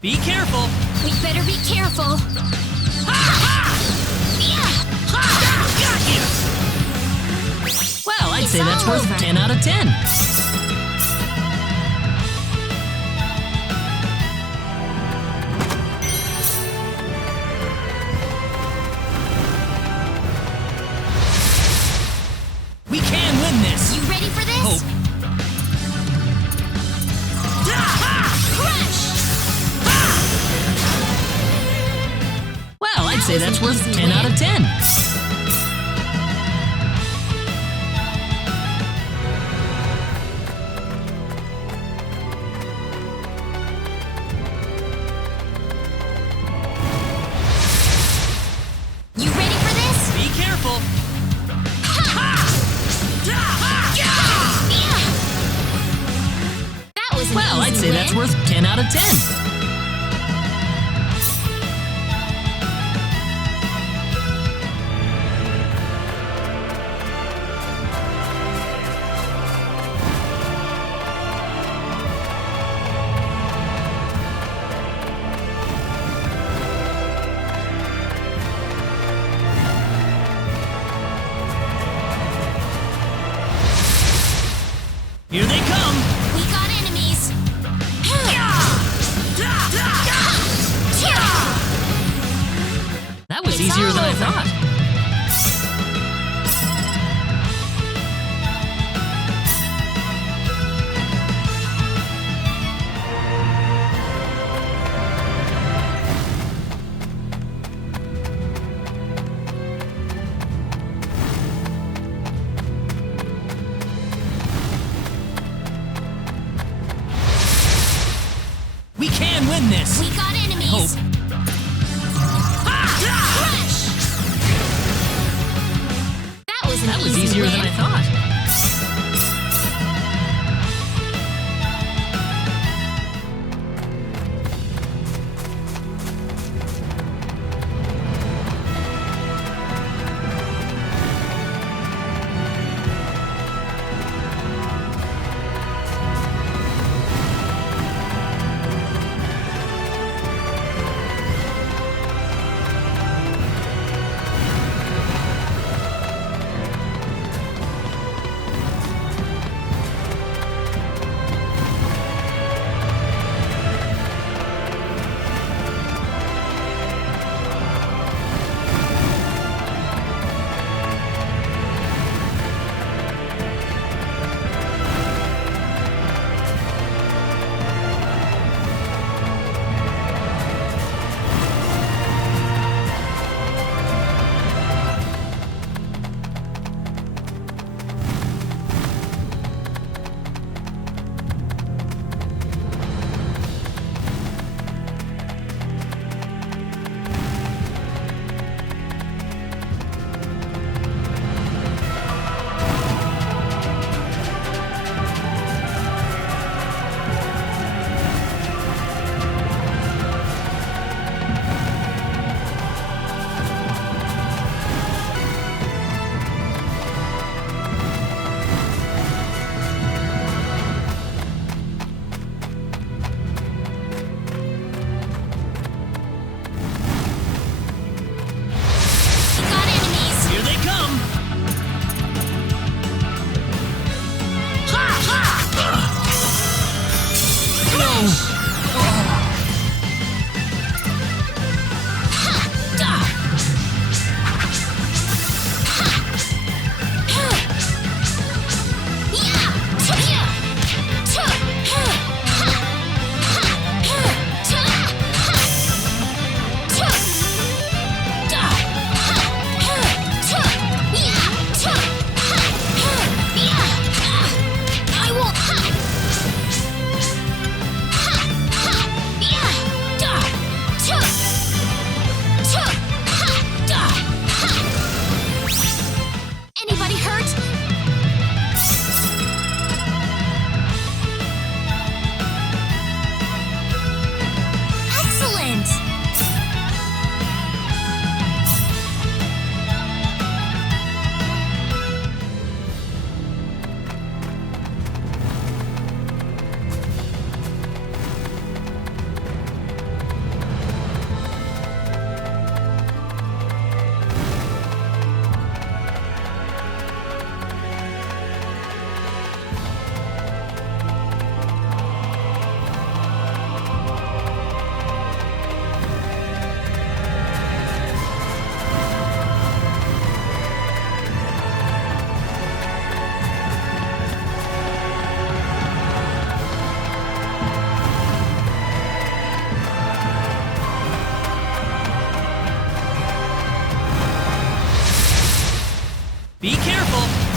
Be careful. We better be careful. Well, I'd say say that's all worth over. 10 out of 10. We can win this! You ready for this? Hope. Crush! Well, I'd say was that's an worth easy 10 out win. of 10. You ready for this? Be careful! That was an Well, easy I'd say win. that's worth 10 out of 10. Here they come! We got enemies. That was It's easier all than I over. thought. We can win this! We got enemies. Hope. Crush! That was an That was easy easier win. than I thought.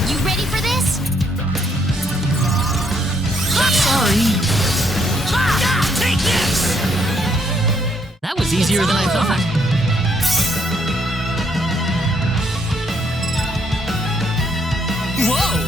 You ready for this? Sorry. Take this! That was easier than I thought. Whoa!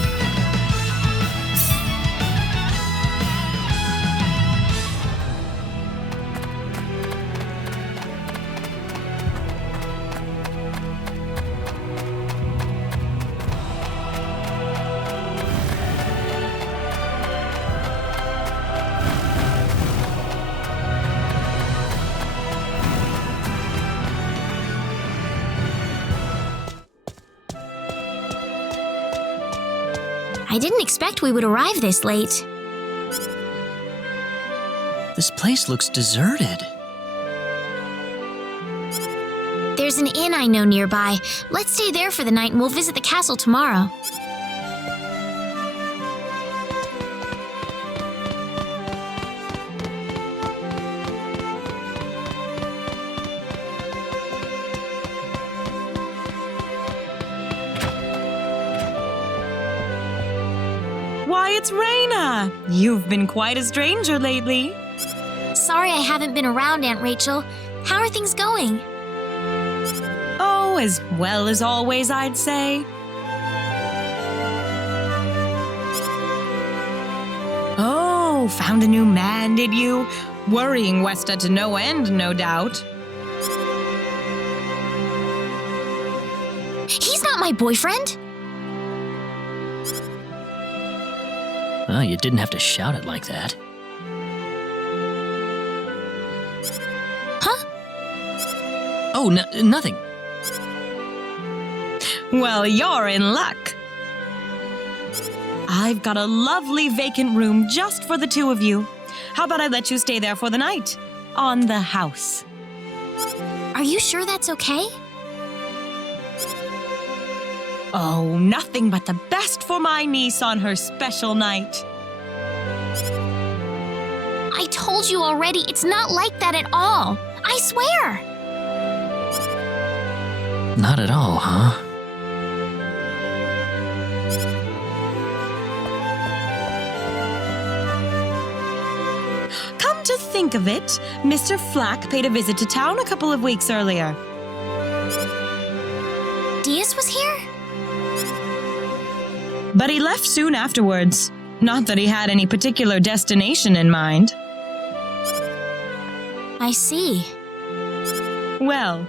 I didn't expect we would arrive this late. This place looks deserted. There's an inn I know nearby. Let's stay there for the night and we'll visit the castle tomorrow. Why, it's Raina! You've been quite a stranger lately. Sorry I haven't been around, Aunt Rachel. How are things going? Oh, as well as always, I'd say. Oh, found a new man, did you? Worrying Westa to no end, no doubt. He's not my boyfriend. Oh, you didn't have to shout it like that. Huh? Oh, nothing. Well, you're in luck. I've got a lovely vacant room just for the two of you. How about I let you stay there for the night? On the house. Are you sure that's okay? Oh, nothing but the best for my niece on her special night. I told you already, it's not like that at all. I swear. Not at all, huh? Come to think of it, Mr. Flack paid a visit to town a couple of weeks earlier. Diaz was here? But he left soon afterwards. Not that he had any particular destination in mind. I see. Well,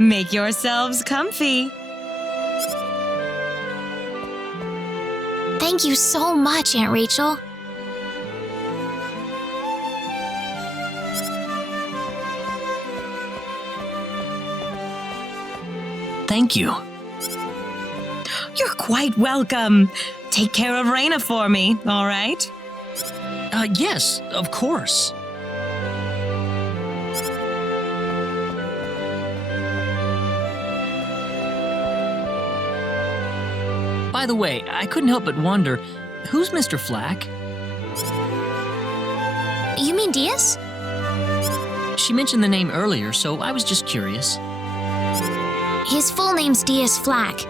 make yourselves comfy. Thank you so much, Aunt Rachel. Thank you. You're quite welcome. Take care of Raina for me, all right? Yes, of course. By the way, I couldn't help but wonder, who's Mr. Flack? You mean Diaz? She mentioned the name earlier, so I was just curious. His full name's Diaz Flack.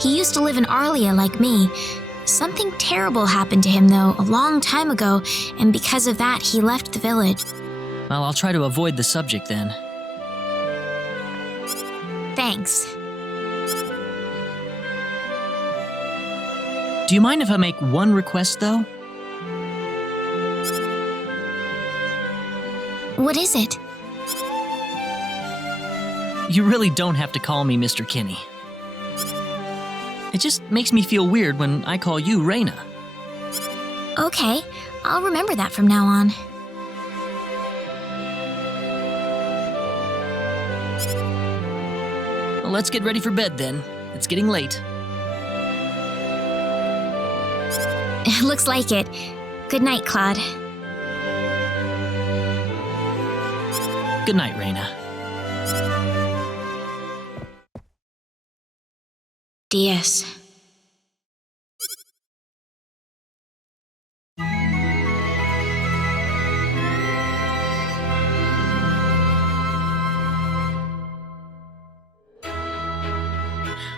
He used to live in Arlia like me. Something terrible happened to him, though, a long time ago, and because of that, he left the village. Well, I'll try to avoid the subject then. Thanks. Do you mind if I make one request, though? What is it? You really don't have to call me Mr. Kinney. It just makes me feel weird when I call you Raina. Okay, I'll remember that from now on. Well, let's get ready for bed then. It's getting late. Looks like it. Good night, Claude. Good night, Raina. Diaz.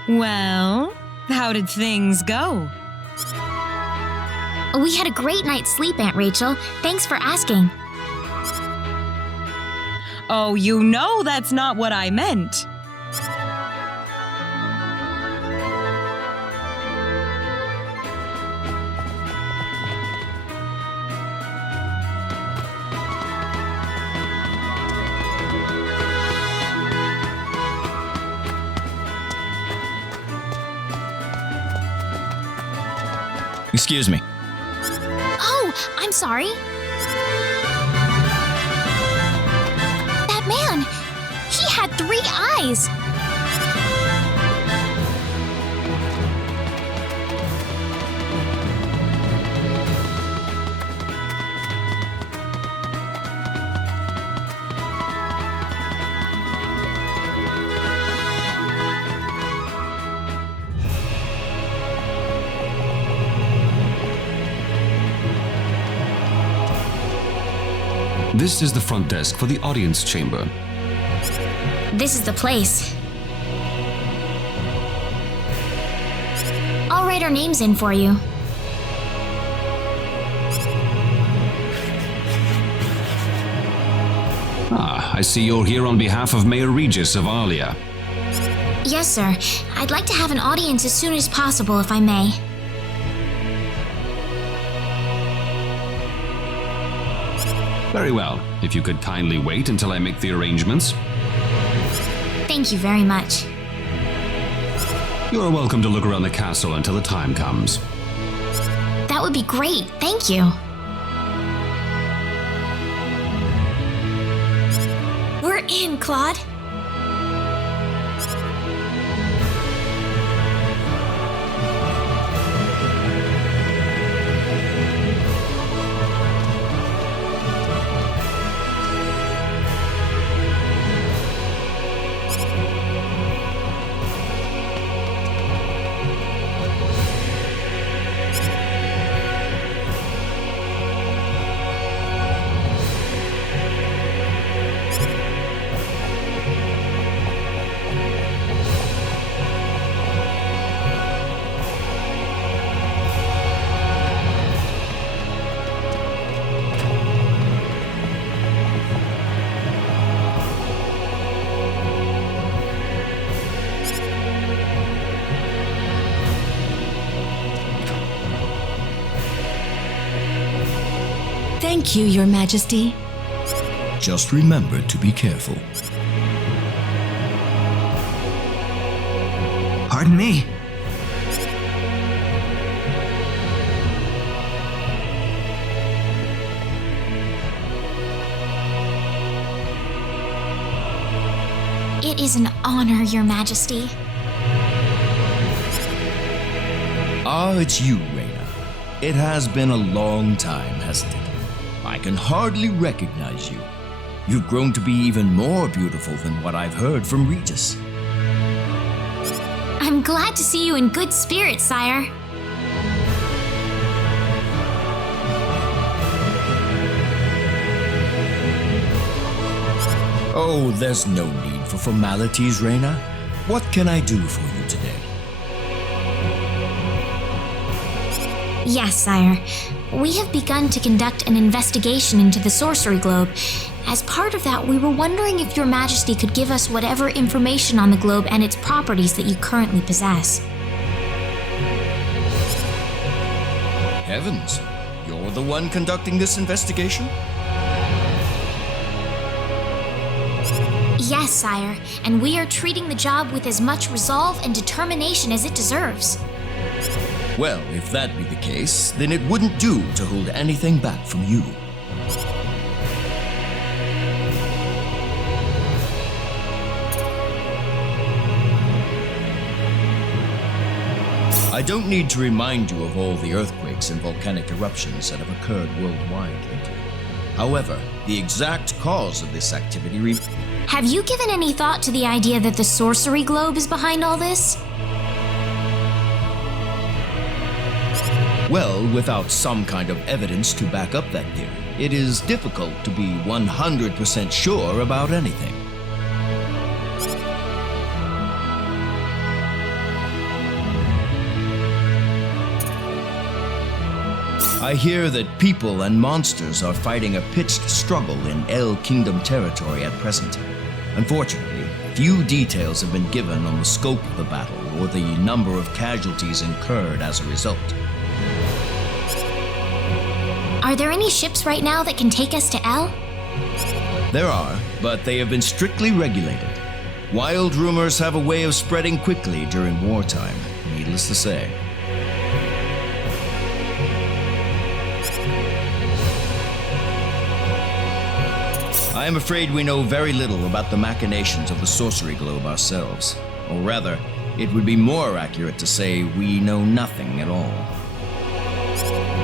Well, how did things go? We had a great night's sleep, Aunt Rachel. Thanks for asking. Oh, you know that's not what I meant. Excuse me. Oh, I'm sorry. That man, he had 3 eyes. This is the front desk for the audience chamber. This is the place. I'll write our names in for you. Ah, I see you're here on behalf of Mayor Regis of Alia. Yes, sir. I'd like to have an audience as soon as possible, if I may. Very well. If you could kindly wait until I make the arrangements. Thank you very much. You're welcome to look around the castle until the time comes. That would be great. Thank you. We're in, Claude. Thank you, Your Majesty. Just remember to be careful. Pardon me. It is an honor, Your Majesty. Ah, it's you, Reyna. It has been a long time, hasn't it? I can hardly recognize you. You've grown to be even more beautiful than what I've heard from Regis. I'm glad to see you in good spirits, sire. Oh, there's no need for formalities, Reyna. What can I do for you today? Yes, sire. We have begun to conduct an investigation into the sorcery globe. As part of that, we were wondering if Your Majesty could give us whatever information on the globe and its properties that you currently possess. Heavens, you're the one conducting this investigation? Yes, sire, and we are treating the job with as much resolve and determination as it deserves. Well, if that be the case, then it wouldn't do to hold anything back from you. I don't need to remind you of all the earthquakes and volcanic eruptions that have occurred worldwide lately. However, the exact cause of this activity Have you given any thought to the idea that the sorcery globe is behind all this? Well, without some kind of evidence to back up that theory, it is difficult to be 100% sure about anything. I hear that people and monsters are fighting a pitched struggle in El Kingdom territory at present. Unfortunately, few details have been given on the scope of the battle or the number of casualties incurred as a result. Are there any ships right now that can take us to El? There are, but they have been strictly regulated. Wild rumors have a way of spreading quickly during wartime, needless to say. I am afraid we know very little about the machinations of the sorcery globe ourselves. Or rather, it would be more accurate to say we know nothing at all.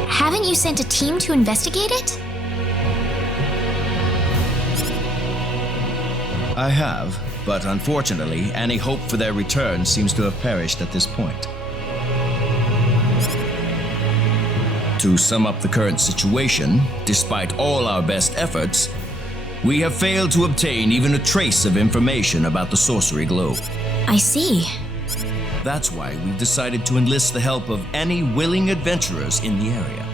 Haven't you sent a team to investigate it? I have, but unfortunately, any hope for their return seems to have perished at this point. To sum up the current situation, despite all our best efforts, we have failed to obtain even a trace of information about the sorcery globe. I see. That's why we've decided to enlist the help of any willing adventurers in the area.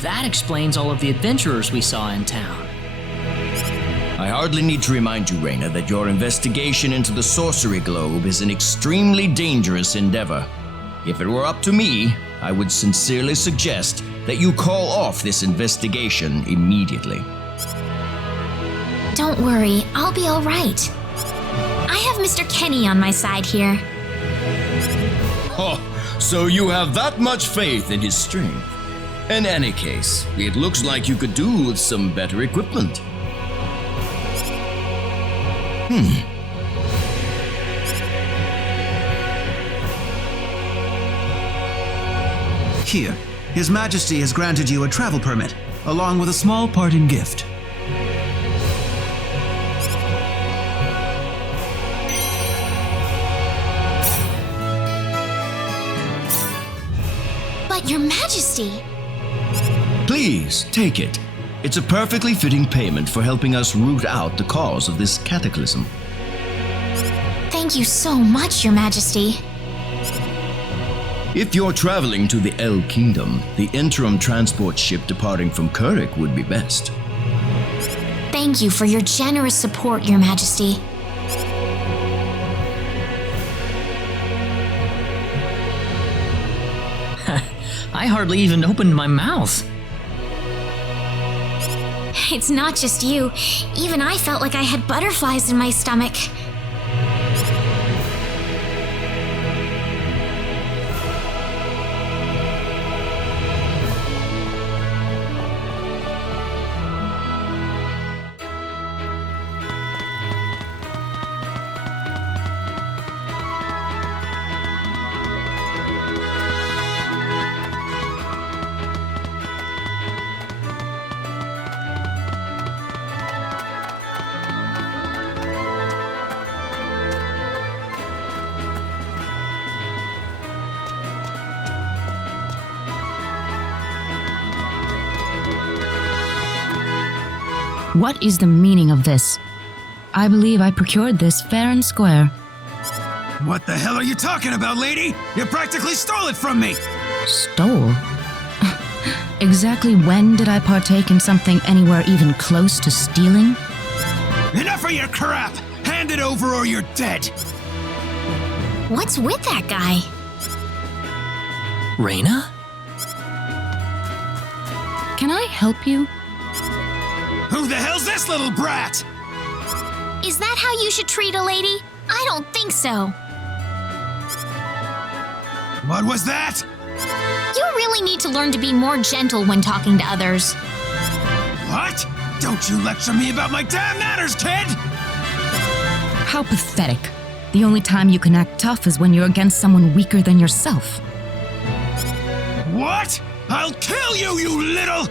That explains all of the adventurers we saw in town. I hardly need to remind you, Reyna, that your investigation into the sorcery globe is an extremely dangerous endeavor. If it were up to me, I would sincerely suggest that you call off this investigation immediately. Don't worry, I'll be all right. I have Mr. Kenny on my side here. Oh, so you have that much faith in his strength. In any case, it looks like you could do with some better equipment. Here, His Majesty has granted you a travel permit, along with a small parting gift. But Your Majesty! Please, take it. It's a perfectly fitting payment for helping us root out the cause of this cataclysm. Thank you so much, Your Majesty. If you're traveling to the El Kingdom, the interim transport ship departing from Kurik would be best. Thank you for your generous support, Your Majesty. I hardly even opened my mouth. It's not just you. Even I felt like I had butterflies in my stomach. What is the meaning of this? I believe I procured this fair and square. What the hell are you talking about, lady? You practically stole it from me! Stole? Exactly when did I partake in something anywhere even close to stealing? Enough of your crap! Hand it over or you're dead! What's with that guy? Reyna? Can I help you? Who the hell's this little brat? Is that how you should treat a lady? I don't think so. What was that? You really need to learn to be more gentle when talking to others. What? Don't you lecture me about my damn manners, kid! How pathetic. The only time you can act tough is when you're against someone weaker than yourself. What? I'll kill you, you little...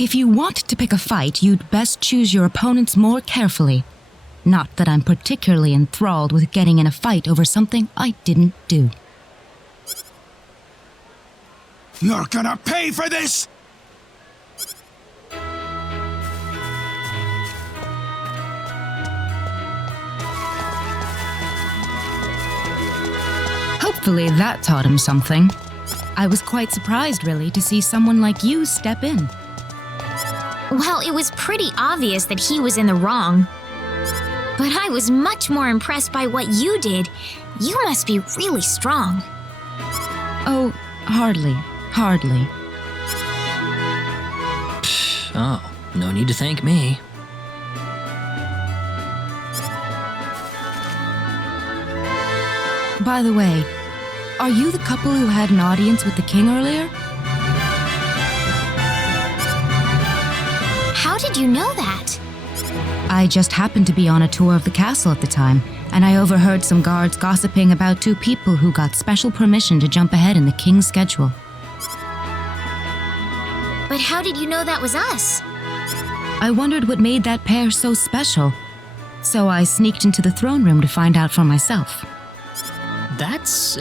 If you want to pick a fight, you'd best choose your opponents more carefully. Not that I'm particularly enthralled with getting in a fight over something I didn't do. You're gonna pay for this! Hopefully that taught him something. I was quite surprised, really, to see someone like you step in. Well, it was pretty obvious that he was in the wrong. But I was much more impressed by what you did. You must be really strong. Oh, hardly. Oh, no need to thank me. By the way, are you the couple who had an audience with the king earlier? How did you know that? I just happened to be on a tour of the castle at the time, and I overheard some guards gossiping about two people who got special permission to jump ahead in the king's schedule. But how did you know that was us? I wondered what made that pair so special, so I sneaked into the throne room to find out for myself. That's,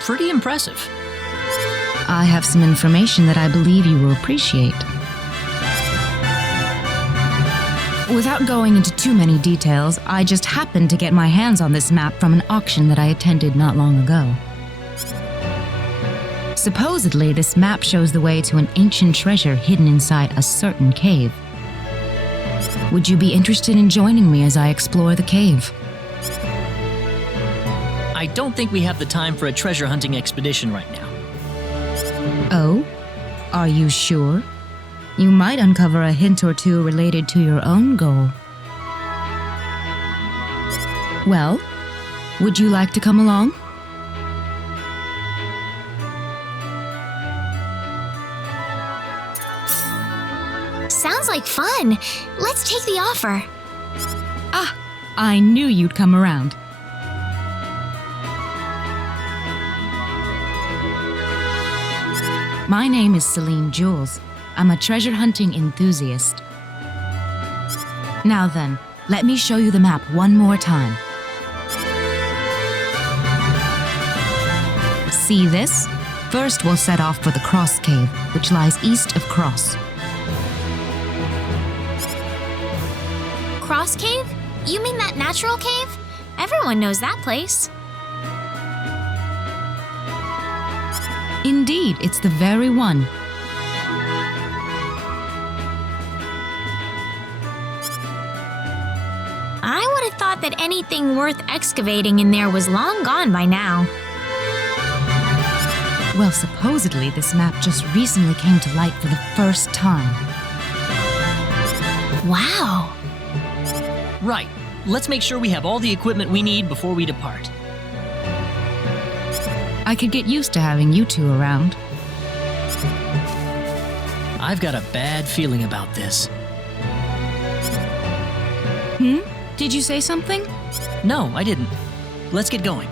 pretty impressive. I have some information that I believe you will appreciate. Without going into too many details, I just happened to get my hands on this map from an auction that I attended not long ago. Supposedly, this map shows the way to an ancient treasure hidden inside a certain cave. Would you be interested in joining me as I explore the cave? I don't think we have the time for a treasure hunting expedition right now. Oh? Are you sure? You might uncover a hint or two related to your own goal. Well, would you like to come along? Sounds like fun. Let's take the offer. Ah, I knew you'd come around. My name is Celine Jules. I'm a treasure hunting enthusiast. Now then, let me show you the map one more time. See this? First, we'll set off for the Cross Cave, which lies east of Cross. Cross Cave? You mean that natural cave? Everyone knows that place. Indeed, it's the very one. I would have thought that anything worth excavating in there was long gone by now. Well, supposedly this map just recently came to light for the first time. Wow. Right. Let's make sure we have all the equipment we need before we depart. I could get used to having you two around. I've got a bad feeling about this. Did you say something? No, I didn't. Let's get going.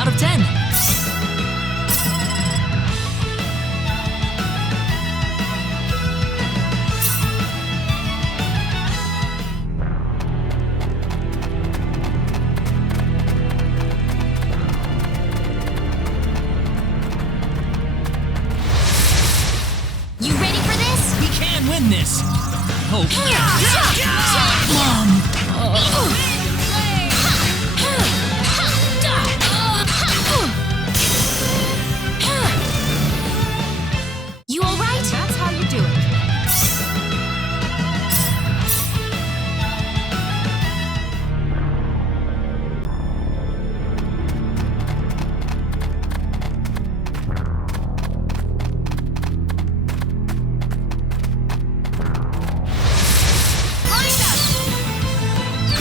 out of 10. You ready for this? We can win this. Hope. You all right? That's how you do it.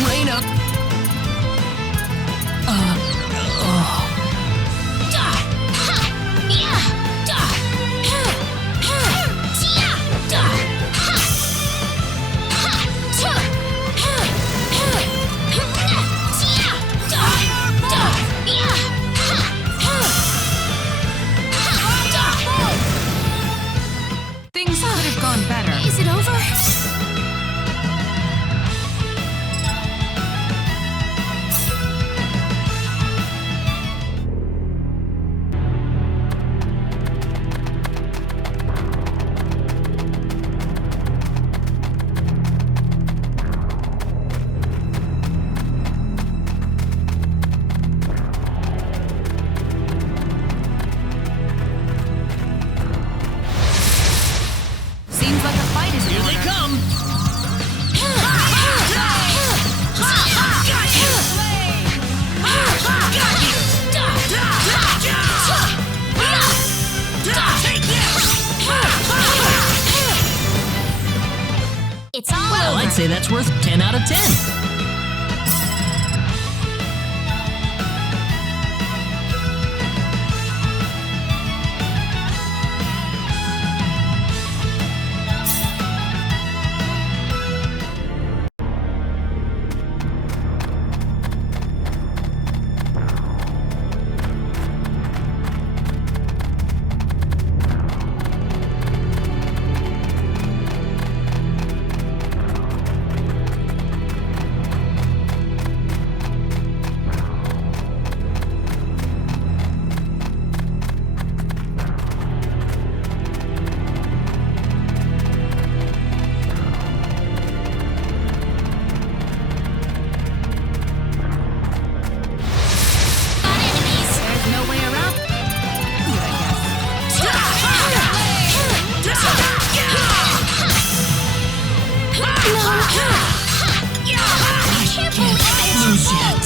Reina. Things could have gone better. Is it over? Seems like a fight is in Here order. they come. It's all Well, over. I'd say that's worth 10 out of 10. I can't believe it! Lose yet.